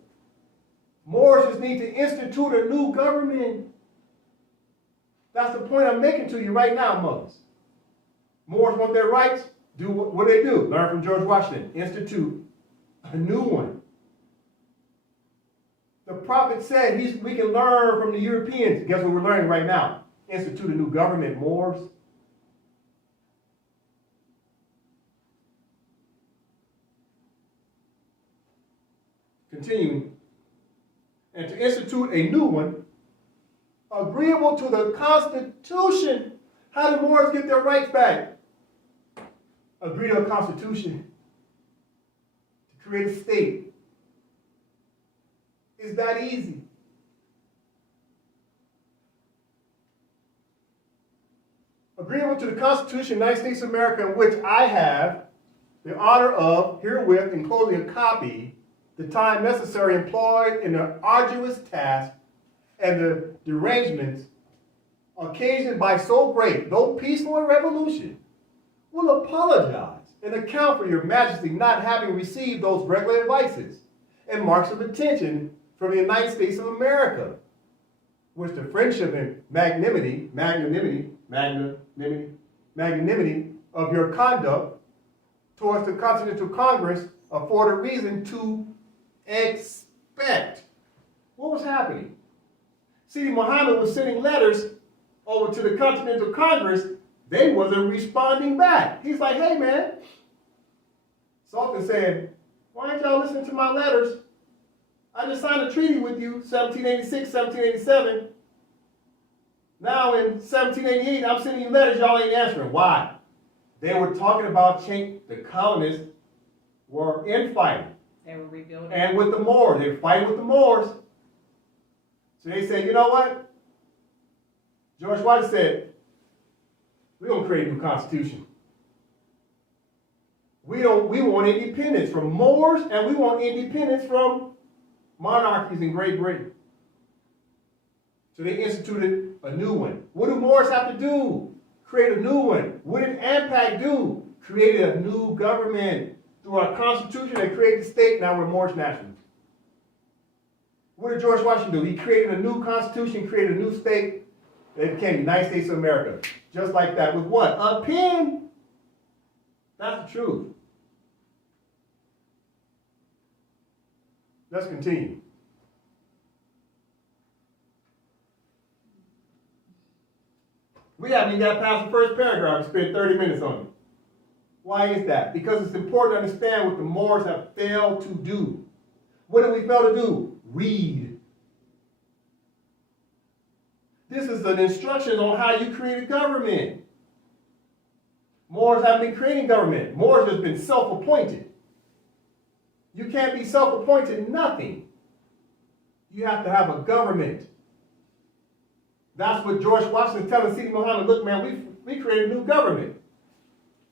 Moors just need to institute a new government. That's the point I'm making to you right now, mothers. Moors want their rights. Do what they do. Learn from George Washington. Institute a new one. The prophet said we can learn from the Europeans. Guess what we're learning right now? Institute a new government, Moors. Continuing. And to institute a new one, agreeable to the Constitution. How do Moors get their rights back? Agree to a Constitution to create a state. It's that easy. Agreeable to the Constitution of the United States of America, in which I have the honor of herewith enclosing a copy, the time necessary employed in the arduous task and the derangements occasioned by so great, though peaceful, a revolution, will apologize and account for your majesty not having received those regular advices and marks of attention from the United States of America, which the friendship and magnanimity of your conduct towards the Continental Congress afford a reason to expect. What was happening? Sidi Mohammed was sending letters over to the Continental Congress. They wasn't responding back. He's like, hey man, Sultan said, why aren't y'all listening to my letters? I just signed a treaty with you, 1786, 1787. Now in 1788, I'm sending you letters, y'all ain't answering. Why? They were talking about change. The colonists were infighting. They were rebuilding. And with the Moors. They were fighting with the Moors. So they said, you know what? George Washington said, we're going to create a new constitution. We want independence from Moors, and we want independence from monarchies in Great Britain. So they instituted a new one. What do Moors have to do? Create a new one. What did AMPAC do? Created a new government. Through our Constitution, they created the state. Now we're Moorish nationals. What did George Washington do? He created a new constitution, created a new state. They became the United States of America. Just like that. With what? A pen. That's the truth. Let's continue. We haven't even got past the first paragraph. We spent 30 minutes on it. Why is that? Because it's important to understand what the Moors have failed to do. What did we fail to do? Read. This is an instruction on how you create a government. Moors haven't been creating government. Moors have been self-appointed. You can't be self-appointed nothing. You have to have a government. That's what George Washington's telling Sidi Mohammed, look, man, we created a new government.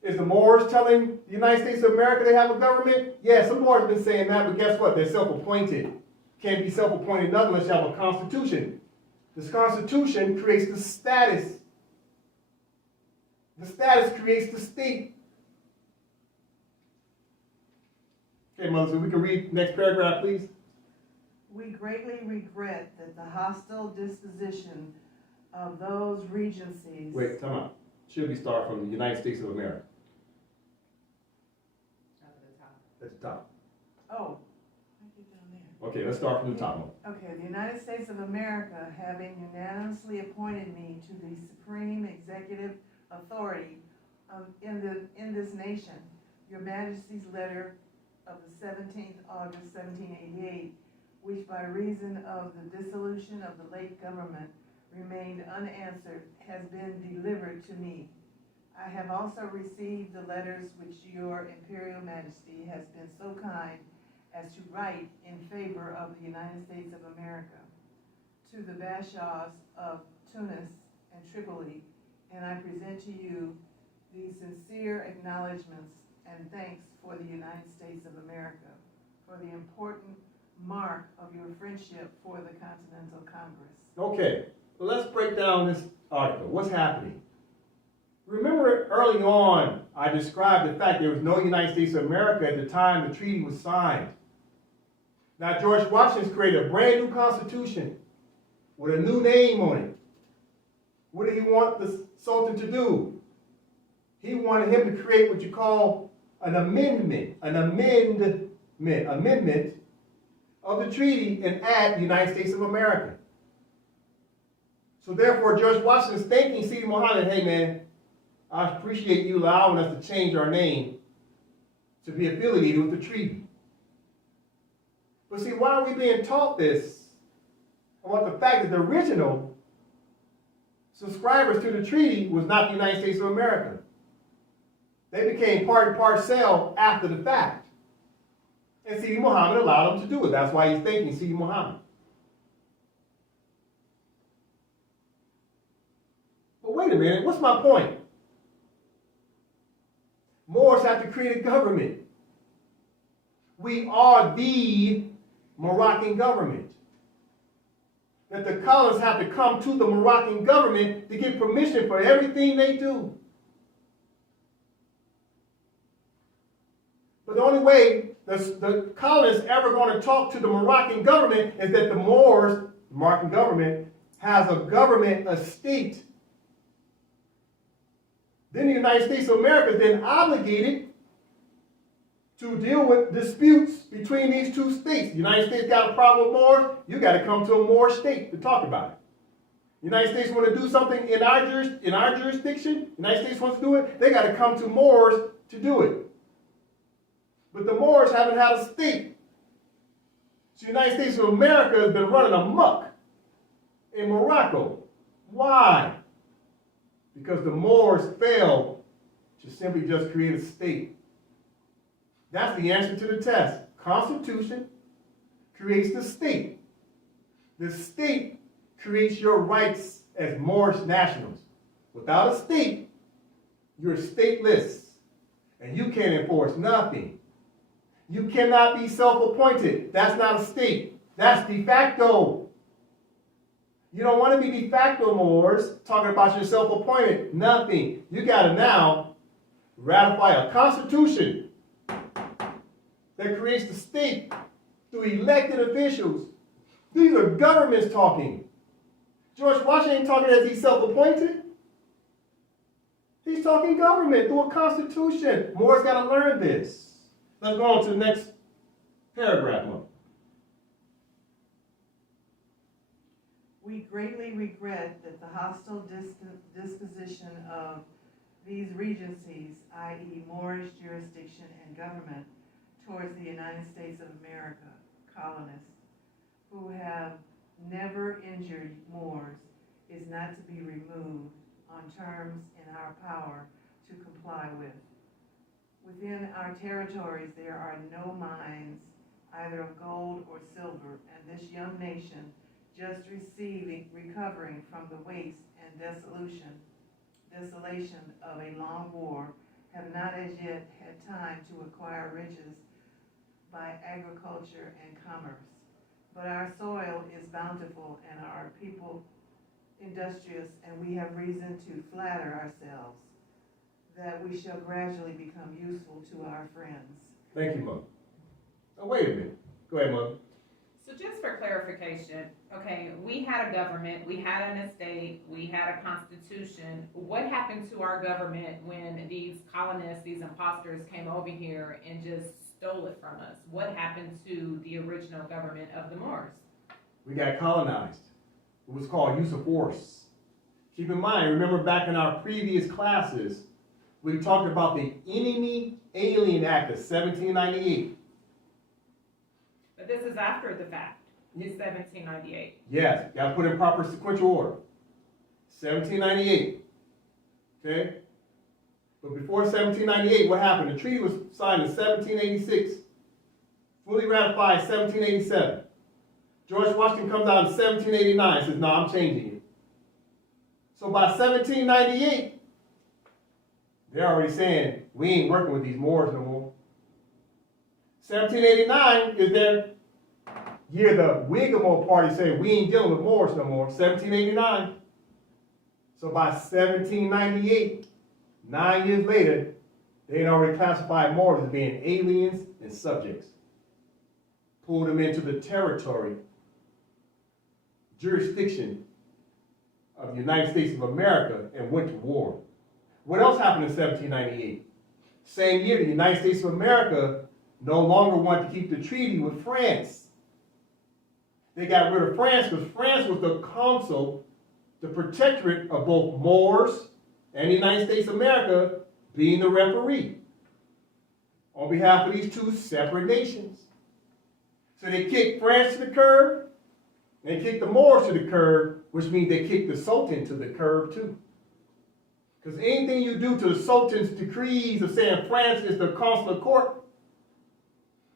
Is the Moors telling the United States of America they have a government? Yeah, some Moors have been saying that, but guess what? They're self-appointed. Can't be self-appointed nothing unless you have a constitution. This constitution creates the status. The status creates the state. Okay, Mother, so we can read next paragraph, please. We greatly regret that the hostile disposition of those regencies. Wait, time out. Should we start from the United States of America? At the top. Oh, I get down there. Okay, let's start from the top. Okay, the United States of America, having unanimously appointed me to the supreme executive authority in this nation, Your Majesty's letter of the 17th August 1788, which by reason of the dissolution of the late government remained unanswered, has been delivered to me. I have also received the letters which your Imperial Majesty has been so kind as to write in favor of the United States of America to the Bashars of Tunis and Tripoli, and I present to you the sincere acknowledgments and thanks for the United States of America for the important mark of your friendship for the Continental Congress. Okay, well, let's break down this article. What's happening? Remember early on, I described the fact there was no United States of America at the time the treaty was signed. Now, George Washington's created a brand new constitution with a new name on it. What did he want the Sultan to do? He wanted him to create what you call an amendment of the treaty and add the United States of America. So therefore, George Washington's thanking Sidi Mohammed, hey man, I appreciate you allowing us to change our name to be affiliated with the treaty. But see, why are we being taught this? About the fact that the original subscribers to the treaty was not the United States of America. They became part and parcel after the fact. And Sidi Mohammed allowed them to do it. That's why he's thanking Sidi Mohammed. But wait a minute, what's my point? Moors have to create a government. We are the Moroccan government. That the colonists have to come to the Moroccan government to get permission for everything they do. But the only way the colonists ever going to talk to the Moroccan government is that the Moors, the Moroccan government, has a government, a state. Then the United States of America is then obligated to deal with disputes between these two states. The United States got a problem with Moors, you got to come to a Moor state to talk about it. The United States want to do something in our jurisdiction, the United States wants to do it, they got to come to Moors to do it. But the Moors haven't had a state. So the United States of America has been running amok in Morocco. Why? Because the Moors failed to simply just create a state. That's the answer to the test. Constitution creates the state. The state creates your rights as Moorish nationals. Without a state, you're stateless, and you can't enforce nothing. You cannot be self-appointed. That's not a state. That's de facto. You don't want to be de facto Moors talking about your self-appointed. Nothing. You got to now ratify a constitution that creates the state through elected officials. These are governments talking. George Washington ain't talking as he's self-appointed. He's talking government through a constitution. Moors got to learn this. Let's go on to the next paragraph. We greatly regret that the hostile disposition of these regencies, i.e. Moorish jurisdiction and government, towards the United States of America, colonists, who have never injured Moors, is not to be removed on terms in our power to comply with. Within our territories there are no mines, either of gold or silver, and this young nation, just recovering from the waste and desolation of a long war, have not as yet had time to acquire riches by agriculture and commerce. But our soil is bountiful and our people industrious, and we have reason to flatter ourselves that we shall gradually become useful to our friends. Thank you, Mother. Oh, wait a minute. Go ahead, Mother. So just for clarification, okay, we had a government, we had an estate, we had a constitution. What happened to our government when these colonists, these imposters came over here and just stole it from us? What happened to the original government of the Moors? We got colonized. It was called use of force. Keep in mind, remember back in our previous classes, we talked about the Enemy Alien Act of 1798. But this is after the fact. It's 1798. Yes, got to put in proper sequential order. 1798. Okay? But before 1798, what happened? The treaty was signed in 1786, fully ratified in 1787. George Washington comes out in 1789 and says, no, I'm changing it. So by 1798, they're already saying, we ain't working with these Moors no more. 1789 is their year the Whigamore party said, we ain't dealing with Moors no more. 1789. So by 1798, 9 years later, they had already classified Moors as being aliens and subjects. Pulled them into the territory, jurisdiction of the United States of America and went to war. What else happened in 1798? Same year, the United States of America no longer wanted to keep the treaty with France. They got rid of France because France was the consul, the protectorate of both Moors and the United States of America, being the referee on behalf of these two separate nations. So they kicked France to the curb, they kicked the Moors to the curb, which means they kicked the Sultan to the curb too. Because anything you do to the Sultan's decrees of saying France is the consular court,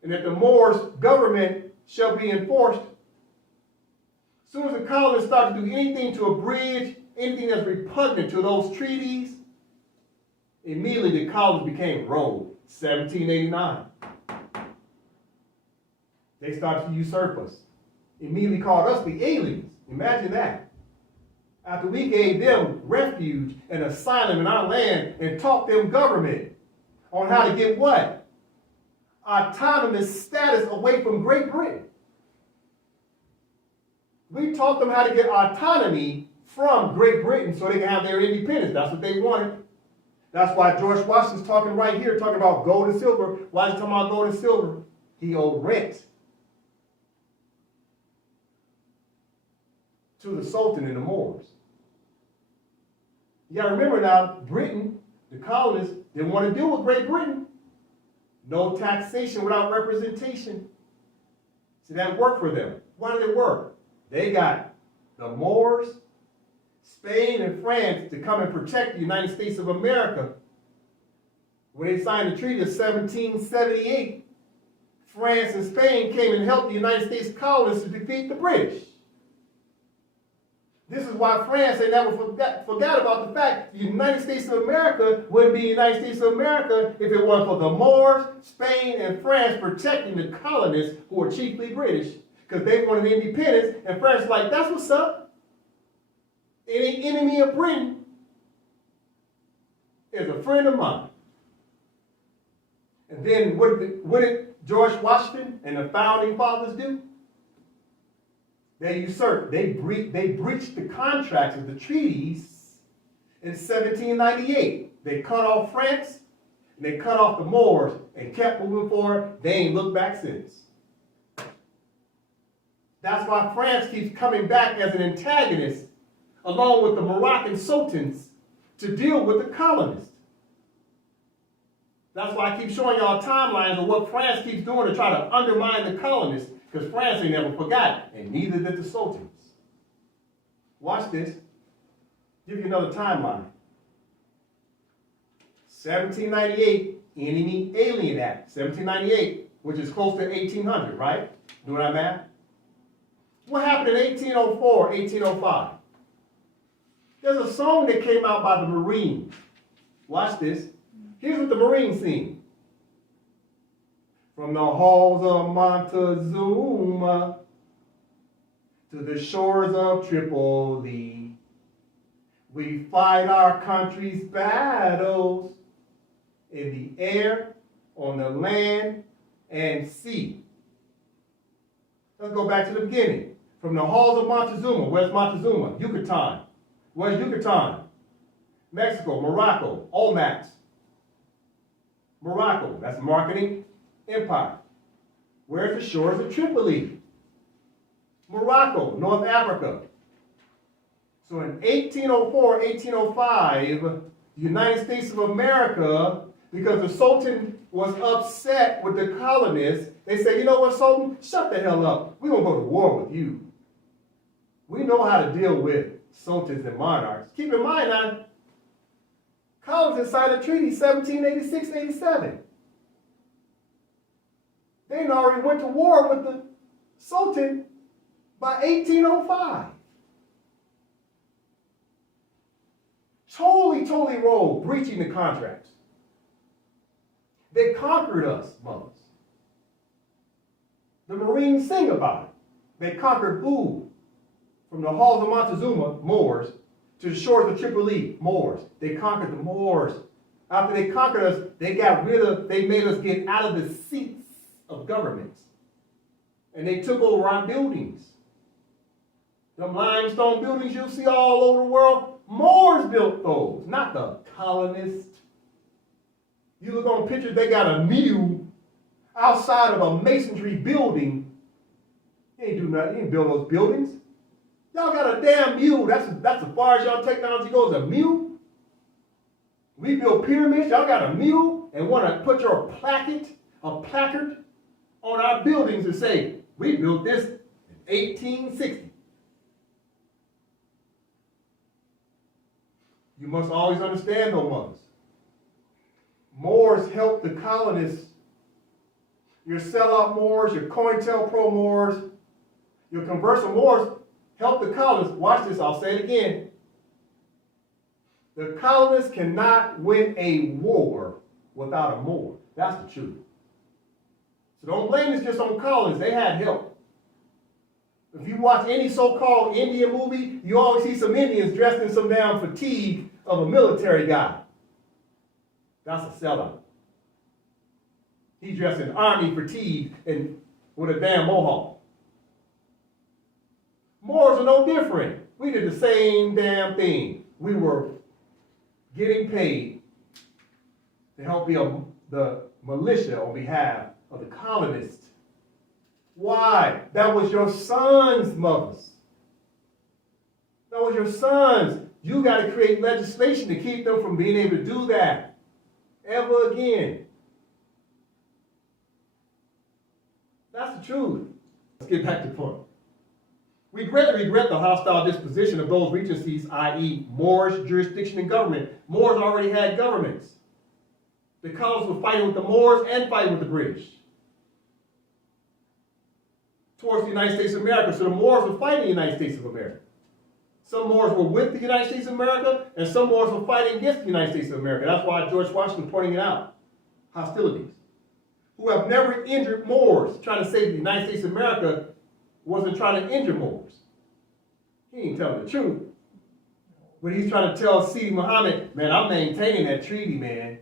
and that the Moors' government shall be enforced, as soon as the colonists start to do anything to abridge, anything that's repugnant to those treaties, immediately the colonists became rogue. 1789. They started to usurp us. Immediately called us the aliens. Imagine that. After we gave them refuge and asylum in our land and taught them government on how to get what? Autonomous status away from Great Britain. We taught them how to get autonomy from Great Britain so they can have their independence. That's what they wanted. That's why George Washington's talking right here, talking about gold and silver. Why is he talking about gold and silver? He owed rent to the Sultan and the Moors. You gotta remember now, Britain, the colonists, didn't want to deal with Great Britain. No taxation without representation. See, that worked for them. Why did it work? They got the Moors Spain and France to come and protect the United States of America. When they signed the Treaty of 1778, France and Spain came and helped the United States colonists to defeat the British. This is why France, they never forgot about the fact the United States of America wouldn't be the United States of America if it wasn't for the Moors, Spain, and France protecting the colonists who were chiefly British because they wanted independence. And France was like, that's what's up. Any enemy of Britain is a friend of mine. And then what did George Washington and the founding fathers do? They usurped, they breached the contracts of the treaties in 1798. They cut off France, and they cut off the Moors, and kept moving forward. They ain't looked back since. That's why France keeps coming back as an antagonist, along with the Moroccan sultans, to deal with the colonists. That's why I keep showing y'all timelines of what France keeps doing to try to undermine the colonists, because France ain't never forgot, and neither did the sultans. Watch this. Give you another timeline. 1798, Enemy Alien Act. 1798, which is close to 1800, right? Doing that math? What happened in 1804, 1805? There's a song that came out by the Marines. Watch this. Here's what the Marines sing. From the halls of Montezuma to the shores of Tripoli, we fight our country's battles in the air, on the land, and sea. Let's go back to the beginning. From the halls of Montezuma. Where's Montezuma? Yucatan. Where's Yucatan? Mexico, Morocco, Olmecs. Morocco, that's marketing empire. Where's the shores of Tripoli? Morocco, North Africa. So in 1804, 1805, the United States of America, because the Sultan was upset with the colonists, they said, you know what, Sultan? Shut the hell up. We're going to go to war with you. We know how to deal with sultans and monarchs. Keep in mind now, colonists signed a treaty 1786-87. They already went to war with the Sultan by 1805. Totally wrong, breaching the contracts. They conquered us, mothers. The Marines sing about it. They conquered who? From the halls of Montezuma, Moors, to the shores of Tripoli, Moors. They conquered the Moors. After they conquered us, they made us get out of the seats of government. And they took over our buildings. Them limestone buildings you'll see all over the world, Moors built those, not the colonists. You look on pictures, they got a mule outside of a masonry building. He ain't do nothing, he ain't build those buildings. Y'all got a damn mule. That's as far as y'all technology goes, a mule. We build pyramids, y'all got a mule and want to put your placard on our buildings and say, we built this in 1860. You must always understand, though, mothers. Moors helped the colonists. Your sellout Moors, your COINTELPRO Moors, your conversant Moors helped the colonists. Watch this, I'll say it again. The colonists cannot win a war without a Moor. That's the truth. So don't blame this just on colonists. They had help. If you watch any so-called Indian movie, you always see some Indians dressed in some damn fatigue of a military guy. That's a sellout. He's dressed in army fatigue and with a damn mohawk. Moors are no different. We did the same damn thing. We were getting paid to help the militia on behalf of the colonists. Why? That was your sons, mothers. That was your sons. You got to create legislation to keep them from being able to do that ever again. That's the truth. Let's get back to the point. We greatly regret the hostile disposition of those regencies, i.e. Moorish jurisdiction and government. Moors already had governments. The colonists were fighting with the Moors and fighting with the British towards the United States of America. So the Moors were fighting the United States of America. Some Moors were with the United States of America, and some Moors were fighting against the United States of America. That's why George Washington pointing it out. Hostilities. Who have never injured Moors, trying to say the United States of America wasn't trying to injure Moors. He ain't telling the truth. But he's trying to tell Sidi Mohammed, man, I'm maintaining that treaty, man.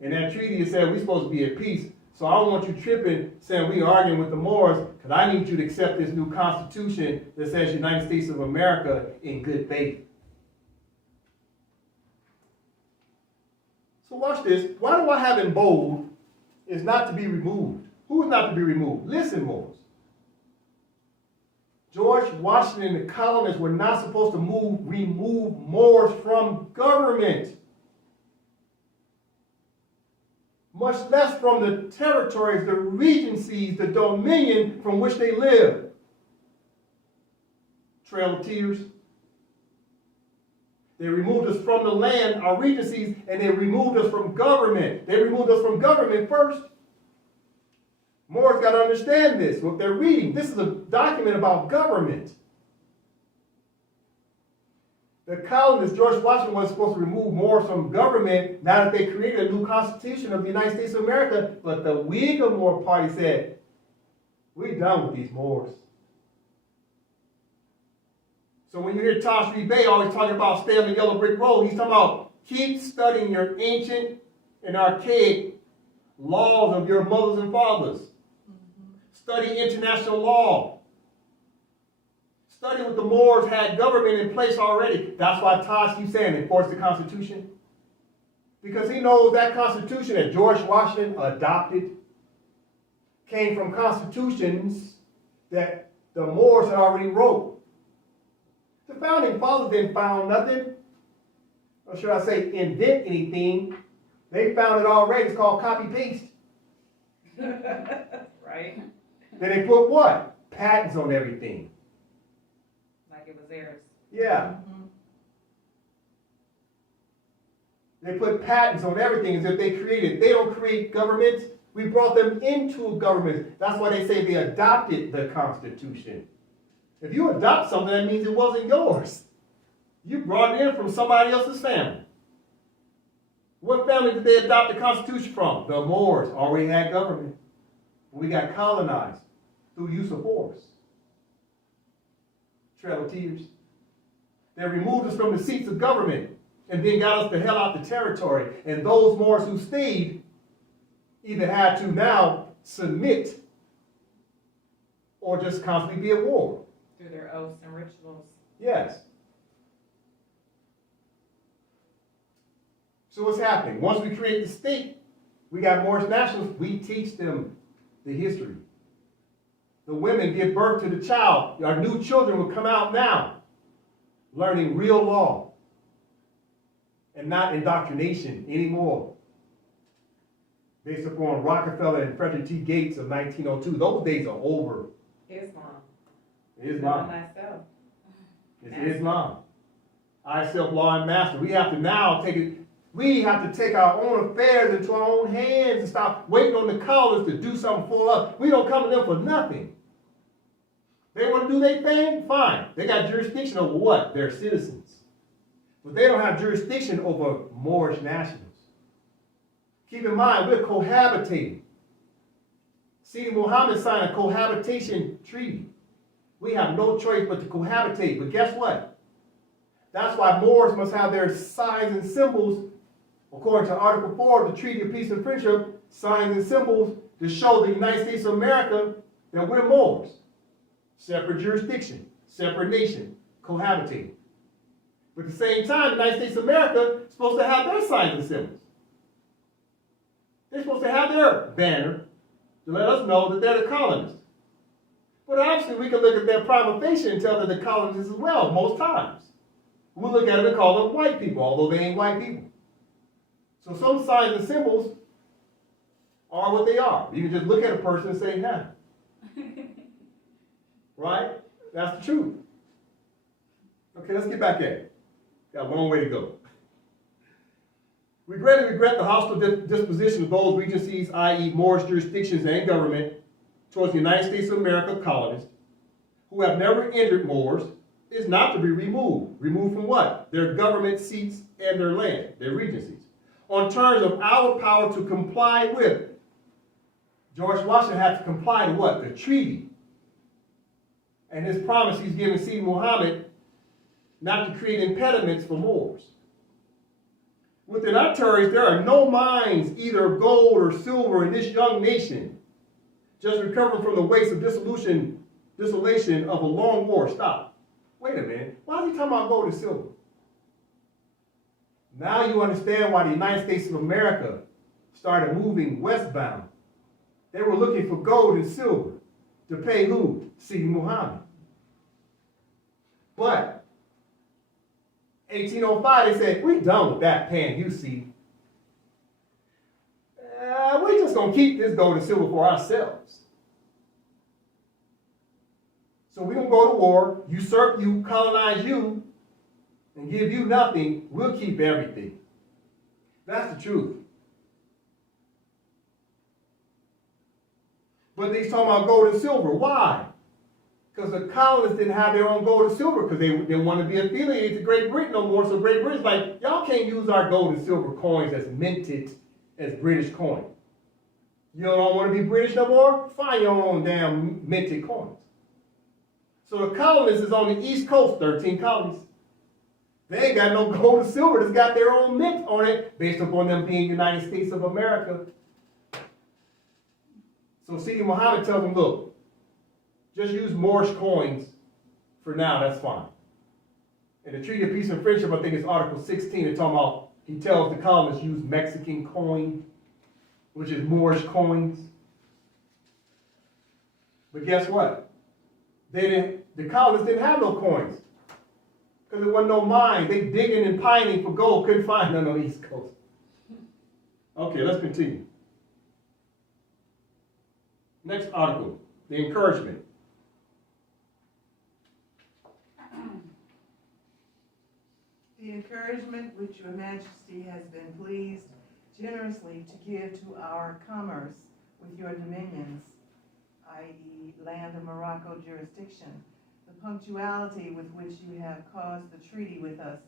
And that treaty said we're supposed to be at peace. So I don't want you tripping, saying we arguing with the Moors, because I need you to accept this new constitution that says United States of America in good faith. So watch this. Why do I have in bold is not to be removed? Who is not to be removed? Listen, Moors. George Washington and the colonists were not supposed to remove Moors from government. Much less from the territories, the regencies, the dominion from which they live. Trail of Tears. They removed us from the land, our regencies, and they removed us from government. They removed us from government first. Moors got to understand this, what they're reading. This is a document about government. The colonists, George Washington was supposed to remove Moors from government now that they created a new constitution of the United States of America. But the Whig Moor Party said, we're done with these Moors. So when you hear Tosh Bay always talking about stay on the yellow brick road, he's talking about keep studying your ancient and archaic laws of your mothers and fathers. Study international law. Study what the Moors had government in place already. That's why Tosh keeps saying enforce the Constitution. Because he knows that Constitution that George Washington adopted came from constitutions that the Moors had already wrote. The founding fathers didn't found nothing, or should I say invent anything. They found it already. It's called copy-paste. Right? Then they put what? Patents on everything. Like it was theirs. Yeah. They put patents on everything as if they created. They don't create governments. We brought them into government. That's why they say they adopted the Constitution. If you adopt something, that means it wasn't yours. You brought it in from somebody else's family. What family did they adopt the Constitution from? The Moors already had government. We got colonized through use of force. Trail of Tears. They removed us from the seats of government and then got us the hell out the territory. And those Moors who stayed either had to now submit or just constantly be at war. Through their oaths and rituals. Yes. So what's happening? Once we create the state, we got Moorish nationals, we teach them the history. The women give birth to the child. Our new children will come out now, learning real law and not indoctrination anymore. Based upon Rockefeller and Frederick T. Gates of 1902. Those days are over. Islam. Islam. Myself. It's Islam. I self-law and master. We have to now take it. We have to take our own affairs into our own hands and stop waiting on the colonists to do something for us. We don't come to them for nothing. They want to do their thing, fine. They got jurisdiction over what? Their citizens. But they don't have jurisdiction over Moorish nationals. Keep in mind, we're cohabitating. Sidi Mohammed signed a cohabitation treaty. We have no choice but to cohabitate. But guess what? That's why Moors must have their signs and symbols, according to Article 4 of the Treaty of Peace and Friendship, signs and symbols to show the United States of America that we're Moors. Separate jurisdiction, separate nation, cohabitating. But at the same time, the United States of America is supposed to have their signs and symbols. They're supposed to have their banner to let us know that they're the colonists. But obviously, we can look at their prima facie and tell that they're colonists as well, most times. We look at them and call them white people, although they ain't white people. So some signs and symbols are what they are. You can just look at a person and say, nah. Right? That's the truth. Okay, let's get back at it. Got a long way to go. Regret the hostile disposition of those regencies, i.e. Moorish jurisdictions and government, towards the United States of America colonists, who have never injured Moors, is not to be removed. Removed from what? Their government seats and their land, their regencies, on terms of our power to comply with. George Washington had to comply to what? The treaty. And his promise he's given Sidi Mohammed not to create impediments for Moors. Within our territories, there are no mines, either of gold or silver, in this young nation, just recovering from the waste of desolation of a long war. Stop. Wait a minute. Why is he talking about gold and silver? Now you understand why the United States of America started moving westbound. They were looking for gold and silver to pay who? Sidi Mohammed. But 1805, they said, we're done with that paying you, Sidi. We're just going to keep this gold and silver for ourselves. So we're going to go to war, usurp you, colonize you, and give you nothing. We'll keep everything. That's the truth. But he's talking about gold and silver. Why? Because the colonists didn't have their own gold and silver because they didn't want to be affiliated to Great Britain no more. So Great Britain's like, y'all can't use our gold and silver coins as minted as British coin. You don't want to be British no more? Find your own damn minted coins. So the colonists is on the East Coast, 13 colonies. They ain't got no gold and silver. It's got their own mint on it based upon them being United States of America. So Sidi Mohammed tells them, look, just use Moorish coins for now, that's fine. In the Treaty of Peace and Friendship, I think it's Article 16, it's talking about, he tells the colonists use Mexican coin, which is Moorish coins. But guess what? The colonists didn't have no coins. Because there wasn't no mine. They digging and pining for gold, couldn't find none on the East Coast. Okay, let's continue. Next article, the encouragement. The encouragement which your majesty has been pleased generously to give to our commerce with your dominions, i.e. land of Morocco jurisdiction, the punctuality with which you have caused the treaty with us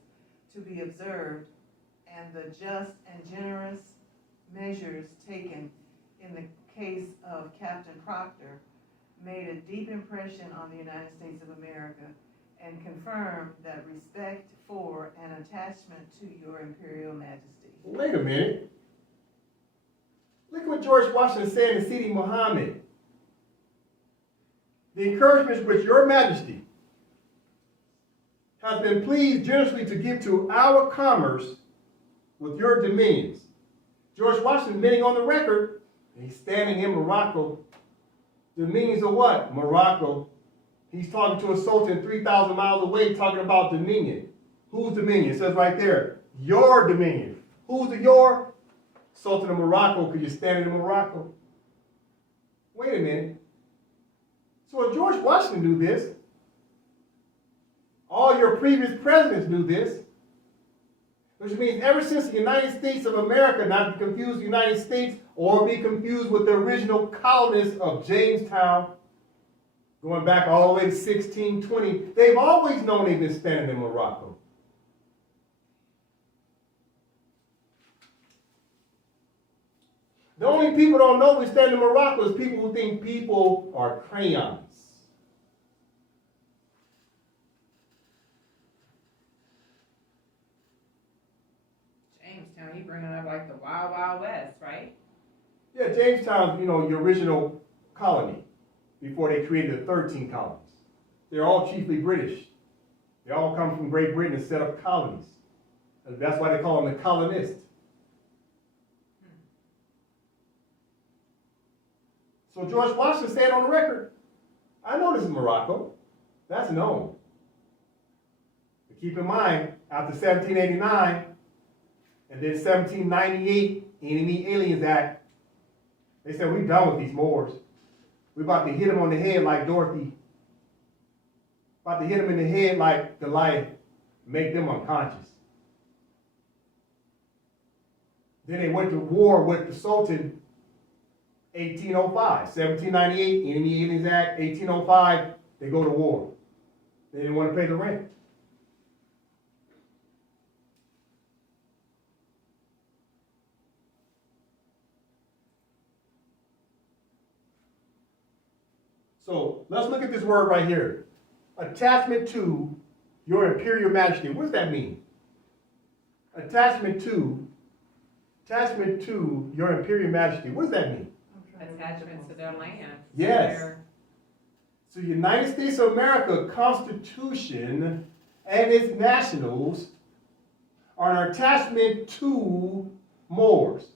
to be observed, and the just and generous measures taken in the case of Captain Proctor, made a deep impression on the United States of America and confirmed that respect for and attachment to your imperial majesty. Wait a minute. Look what George Washington said to Sidi Mohammed. The encouragement which your majesty has been pleased generously to give to our commerce with your dominions. George Washington admitting on the record, he's standing in Morocco. Dominions of what? Morocco. He's talking to a sultan 3,000 miles away, talking about dominion. Whose dominion? It says right there, your dominion. Who's the your? Sultan of Morocco, because you're standing in Morocco. Wait a minute. So if George Washington knew this, all your previous presidents knew this, which means ever since the United States of America, not to confuse the United States or be confused with the original colonists of Jamestown, going back all the way to 1620, they've always known they've been standing in Morocco. The only people who don't know we stand in Morocco is people who think people are crayons. Jamestown, you bringing up like the Wild Wild West, right? Yeah, Jamestown's, the original colony before they created the 13 colonies. They're all chiefly British. They all come from Great Britain and set up colonies. And that's why they call them the Colonists. So George Washington said on the record, I know this is Morocco. That's known. But keep in mind, after 1789 and then 1798, Enemy Aliens Act, they said, we're done with these Moors. We're about to hit them on the head like Dorothy. about to hit them in the head like Goliath, make them unconscious. Then they went to war with the Sultan 1805, 1798, Enemy Aliens Act, 1805, they go to war. They didn't want to pay the rent. So let's look at this word right here. Attachment to your imperial majesty. What does that mean? Attachment to your imperial majesty. What does that mean? Attachment to their land. Yes. Their- So United States of America Constitution and its nationals are an attachment to Moors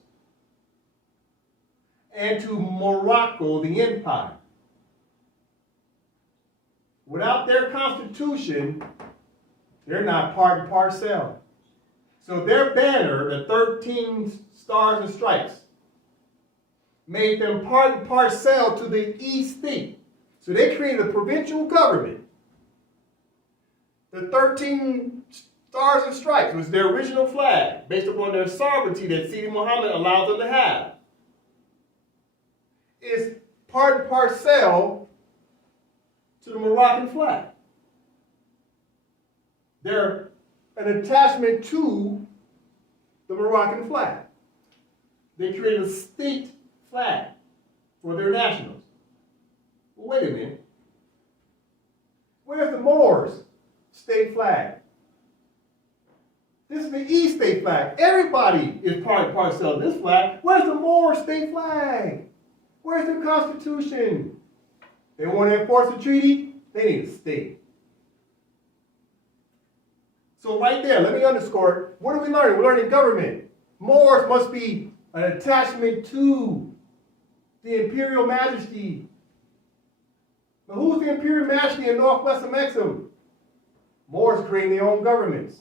and to Morocco, the empire. Without their constitution, they're not part and parcel. So their banner, the 13 stars and stripes, made them part and parcel to the East state. So they created a provincial government. The 13 stars and stripes was their original flag, based upon their sovereignty that Sidi Mohammed allowed them to have. It's part and parcel to the Moroccan flag. They're an attachment to the Moroccan flag. They created a state flag for their nationals. Well, wait a minute. Where's the Moors' state flag? This is the East state flag. Everybody is part and parcel of this flag. Where's the Moors' state flag? Where's the Constitution? They want to enforce the treaty, they need a state. So right there, let me underscore it. What are we learning? We're learning government. Moors must be an attachment to the imperial majesty. But who's the imperial majesty in Northwest of Mexico? Moors creating their own governments.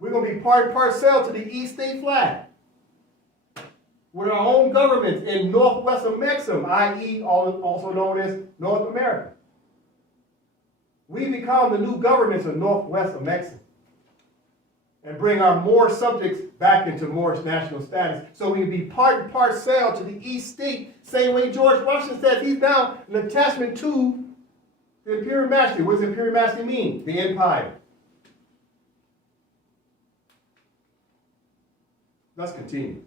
We're going to be part and parcel to the East state flag. With our own governments in Northwest of Mexico, i.e. also known as North America. We become the new governments of Northwest of Mexico and bring our Moor subjects back into Moorish national status so we can be part and parcel to the East state, same way George Washington says he's now an attachment to the imperial majesty. What does imperial majesty mean? The empire. Let's continue.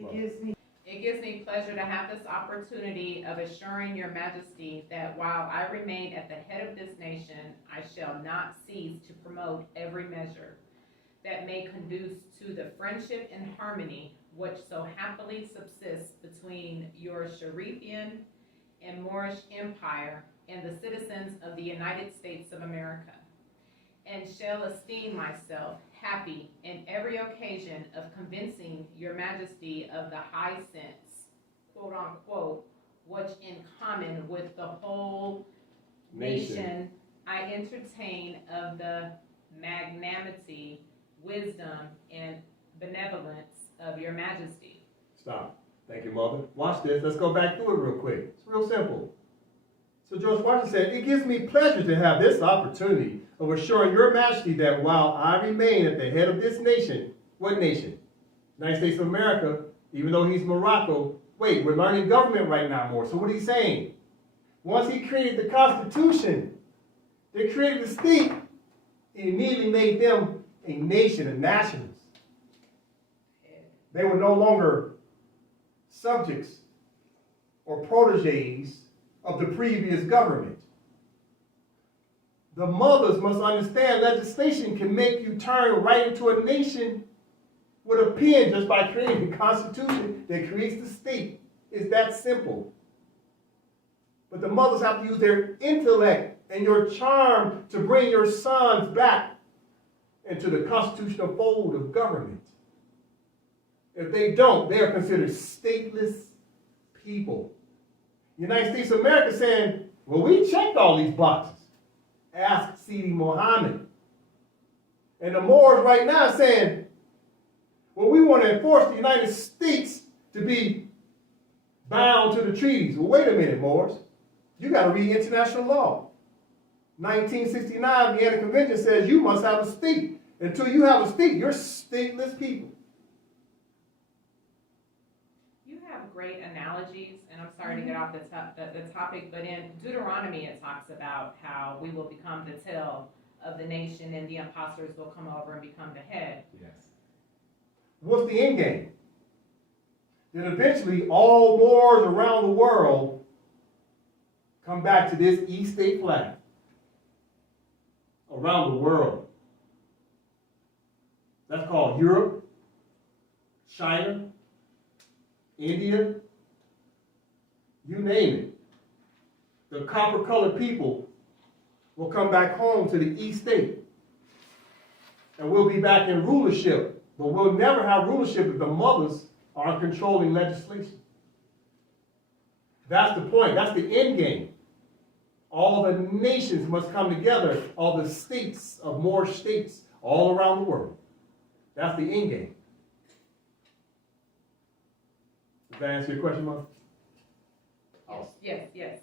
It gives me pleasure to have this opportunity of assuring your majesty that while I remain at the head of this nation, I shall not cease to promote every measure that may conduce to the friendship and harmony which so happily subsists between your Sharifian and Moorish empire and the citizens of the United States of America, and shall esteem myself happy in every occasion of convincing your majesty of the high sense, quote unquote, which in common with the whole nation I entertain of the magnanimity, wisdom, and benevolence of your majesty. Stop. Thank you, Mother. Watch this. Let's go back through it real quick. It's real simple. So George Washington said, it gives me pleasure to have this opportunity of assuring your majesty that while I remain at the head of this nation, what nation? United States of America, even though he's Morocco. Wait, we're learning government right now more. So what is he saying? Once he created the Constitution, they created the state, he immediately made them a nation of nationals. They were no longer subjects or proteges of the previous government. The mothers must understand legislation can make you turn right into a nation with a pen just by creating the Constitution that creates the state. It's that simple. But the mothers have to use their intellect and your charm to bring your sons back into the constitutional fold of government. If they don't, they are considered stateless people. The United States of America saying, well, we checked all these boxes. Ask Sidi Mohammed. And the Moors right now saying, well, we want to enforce the United States to be bound to the treaties. Well, wait a minute, Moors. You got to read international law. 1969, the Vienna Convention says you must have a state. Until you have a state, you're stateless people. You have great analogies, and I'm sorry to get off the topic, but in Deuteronomy it talks about how we will become the tail of the nation and the imposters will come over and become the head. Yes. What's the end game? Then eventually all Moors around the world come back to this East State flag. Around the world. That's called Europe, China, India, you name it. The copper-colored people will come back home to the East State. And we'll be back in rulership. But we'll never have rulership if the mothers are controlling legislation. That's the point. That's the end game. All the nations must come together, all the states of more states all around the world. That's the end game. Does that answer your question, Mother? Yes.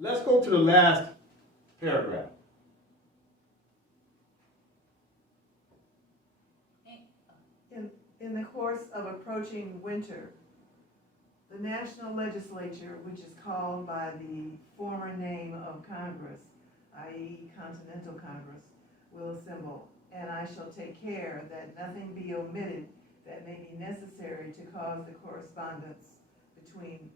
Let's go to the last paragraph. In the course of approaching winter, the national legislature, which is called by the former name of Congress, i.e. Continental Congress, will assemble, and I shall take care that nothing be omitted that may be necessary to cause the correspondence between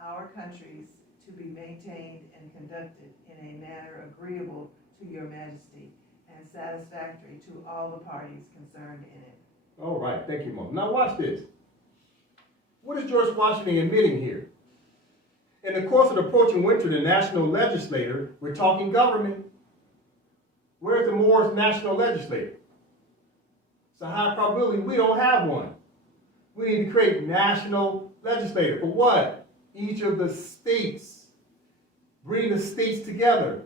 our countries to be maintained and conducted in a manner agreeable to your majesty and satisfactory to all the parties concerned in it. All right, thank you, Mom. Now watch this. What is George Washington admitting here? In the course of the approaching winter, the national legislator, we're talking government. Where's the Moors national legislator? It's a high probability we don't have one. We need to create national legislator. For what? Each of the states. Bring the states together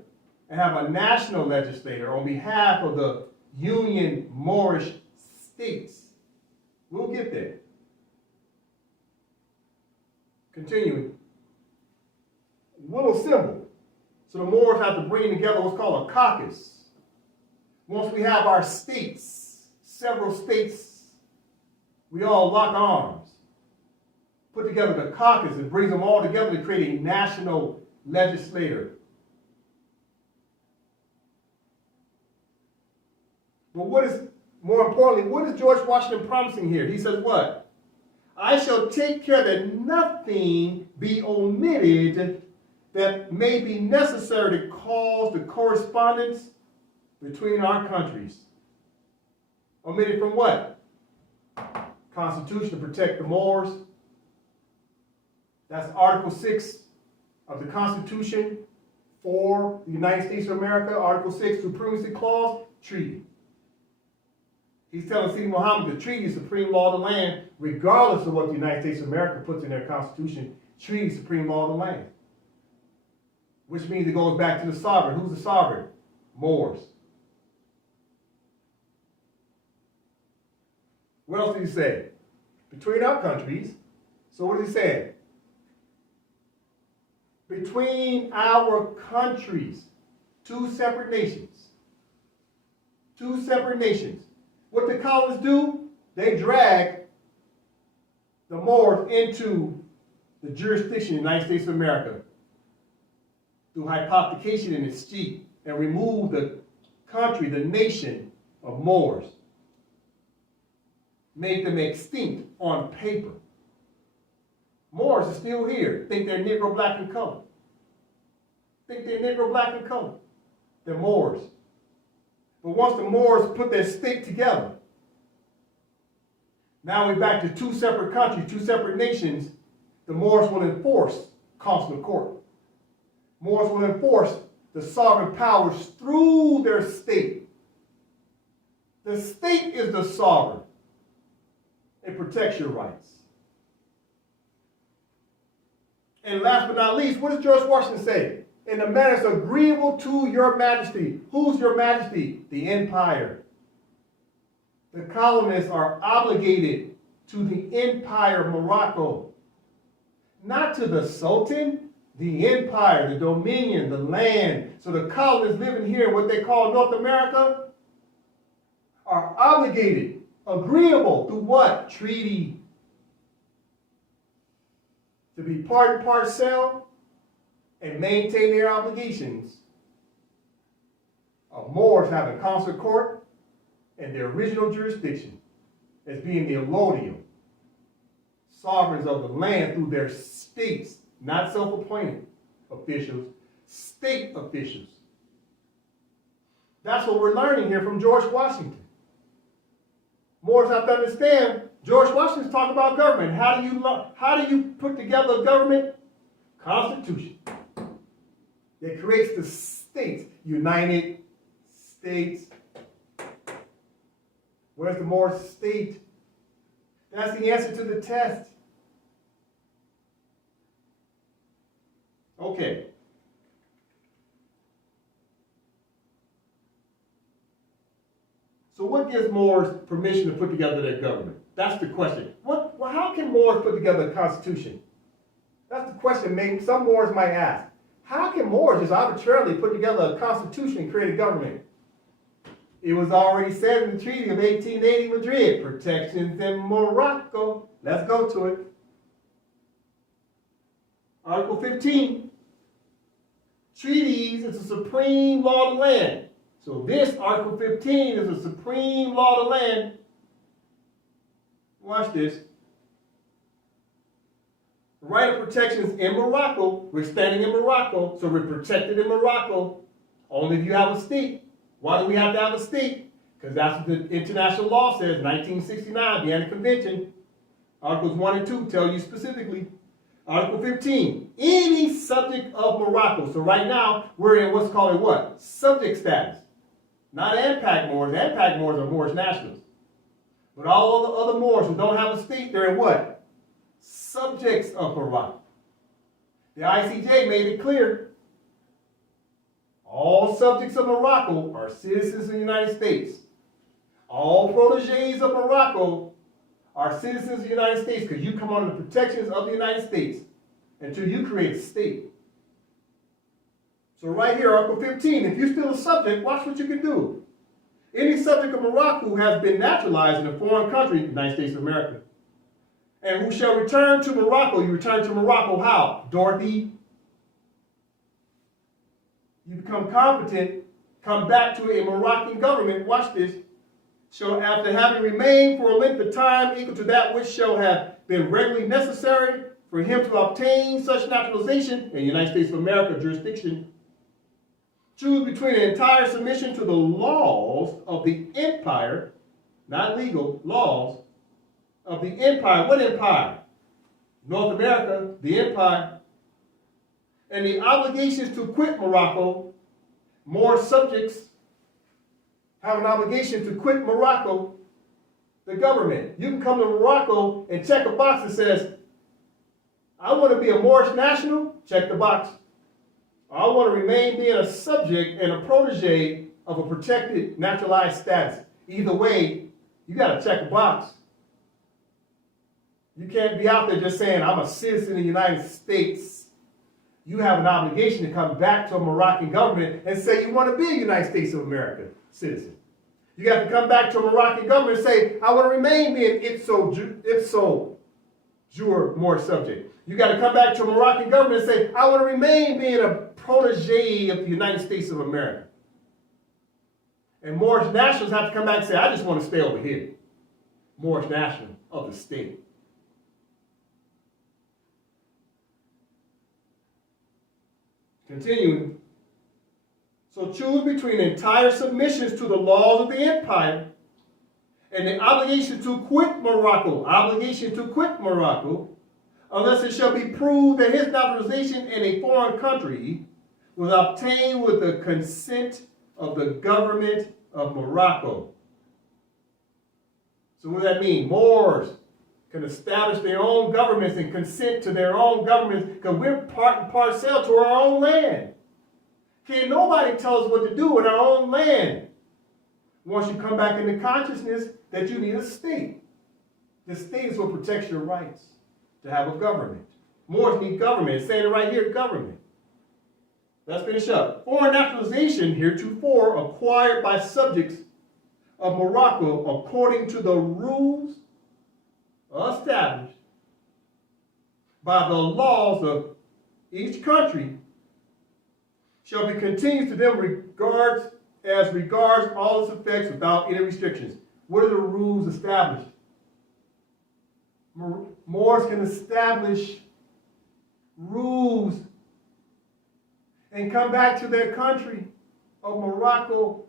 and have a national legislator on behalf of the Union Moorish states. We'll get there. Continuing. Will assemble. So the Moors have to bring together what's called a caucus. Once we have our states, several states, we all lock arms. Put together the caucus and brings them all together to create a national legislator. But more importantly, what is George Washington promising here? He says what? I shall take care that nothing be omitted that may be necessary to cause the correspondence between our countries. Omitted from what? Constitution to protect the Moors. That's Article 6 of the Constitution for the United States of America. Article 6, Supremacy Clause, treaty. He's telling Sidi Mohammed the treaty is supreme law of the land, regardless of what the United States of America puts in their Constitution. Treaty is supreme law of the land. Which means it goes back to the sovereign. Who's the sovereign? Moors. What else did he say? Between our countries. So what did he say? Between our countries. Two separate nations. Two separate nations. What the colonists do? They drag the Moors into the jurisdiction of the United States of America through hypothecation in its chief and remove the country, the nation of Moors. Make them extinct on paper. Moors are still here. Think they're Negro, black, and colored. Think they're Negro, black, and colored. They're Moors. But once the Moors put their state together, now we're back to two separate countries, two separate nations. The Moors will enforce consular court. Moors will enforce the sovereign powers through their state. The state is the sovereign. It protects your rights. And last but not least, what does George Washington say? In the manners agreeable to your majesty. Who's your majesty? The empire. The colonists are obligated to the Empire of Morocco. Not to the Sultan, the empire, the dominion, the land. So the colonists living here in what they call North America are obligated, agreeable through what? Treaty. To be part and parcel and maintain their obligations of Moors having consular court and their original jurisdiction as being the allodium, sovereigns of the land through their states, not self-appointed officials, state officials. That's what we're learning here from George Washington. Moors have to understand, George Washington's talking about government. How do you put together a government? Constitution. That creates the states, United States. Where's the Moor state? That's the answer to the test. Okay. So what gives Moors permission to put together their government? That's the question. How can Moors put together a constitution? That's the question some Moors might ask. How can Moors just arbitrarily put together a constitution and create a government? It was already said in the Treaty of 1880 Madrid, protections in Morocco. Let's go to it. Article 15. Treaties is a supreme law of the land. So this, Article 15, is a supreme law of the land. Watch this. The right of protections in Morocco. We're standing in Morocco, so we're protected in Morocco. Only if you have a state. Why do we have to have a state? Because that's what the international law says, 1969, Vienna Convention. Articles 1 and 2 tell you specifically. Article 15, any subject of Morocco. So right now, we're in what's called what? Subject status. Not AMPAC Moors. AMPAC Moors are Moorish nationals. But all of the other Moors who don't have a state, they're in what? Subjects of Morocco. The ICJ made it clear. All subjects of Morocco are citizens of the United States. All proteges of Morocco are citizens of the United States because you come under the protections of the United States until you create a state. So right here, Article 15, if you're still a subject, watch what you can do. Any subject of Morocco who has been naturalized in a foreign country, United States of America, and who shall return to Morocco. You return to Morocco how? Dorothy. You become competent, come back to a Moroccan government, watch this, shall after having remained for a length of time equal to that which shall have been regularly necessary for him to obtain such naturalization in the United States of America jurisdiction, choose between an entire submission to the laws of the empire, not legal, laws of the empire. What empire? North America, the empire. And the obligations to quit Morocco, more subjects have an obligation to quit Morocco, the government. You can come to Morocco and check a box that says, I want to be a Moorish national, check the box. I want to remain being a subject and a protege of a protected naturalized status. Either way, you got to check a box. You can't be out there just saying, I'm a citizen of the United States. You have an obligation to come back to a Moroccan government and say you want to be a United States of America citizen. You got to come back to a Moroccan government and say, I want to remain being ipso jure Moorish subject. You got to come back to a Moroccan government and say, I want to remain being a protege of the United States of America. And Moorish nationals have to come back and say, I just want to stay over here. Moorish national of the state. Continuing. So choose between entire submissions to the laws of the empire and the obligation to quit Morocco. Obligation to quit Morocco, unless it shall be proved that his naturalization in a foreign country was obtained with the consent of the government of Morocco. So what does that mean? Moors can establish their own governments and consent to their own governments because we're part and parcel to our own land. Can't nobody tell us what to do in our own land once you come back into consciousness that you need a state The state is what protects your rights to have a government. Moors need government. It's saying it right here, government. Let's finish up. Foreign naturalization heretofore acquired by subjects of Morocco according to the rules established by the laws of each country shall be continued to them as regards all its effects without any restrictions. What are the rules established? Moors can establish rules and come back to their country of Morocco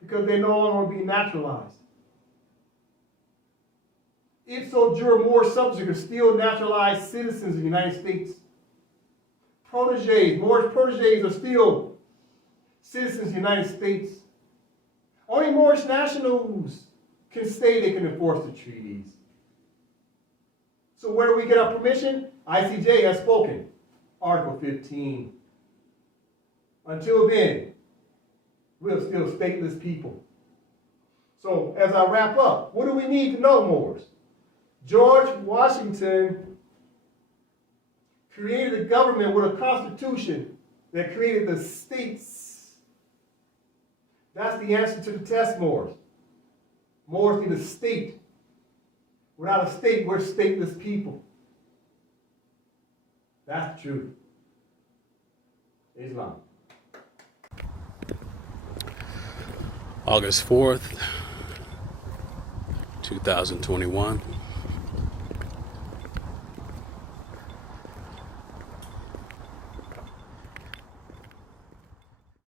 because they no longer be naturalized. Ipso jure, Moor subjects are still naturalized citizens of the United States. Moorish proteges are still citizens of the United States. Only Moorish nationals can say they can enforce the treaties. So where do we get our permission? ICJ has spoken. Article 15. Until then, we're still stateless people. So as I wrap up, what do we need to know, Moors? George Washington created a government with a constitution that created the states. That's the answer to the test, Moors. Moors need a state. Without a state, we're stateless people. That's the truth. Islam. August 4th, 2021.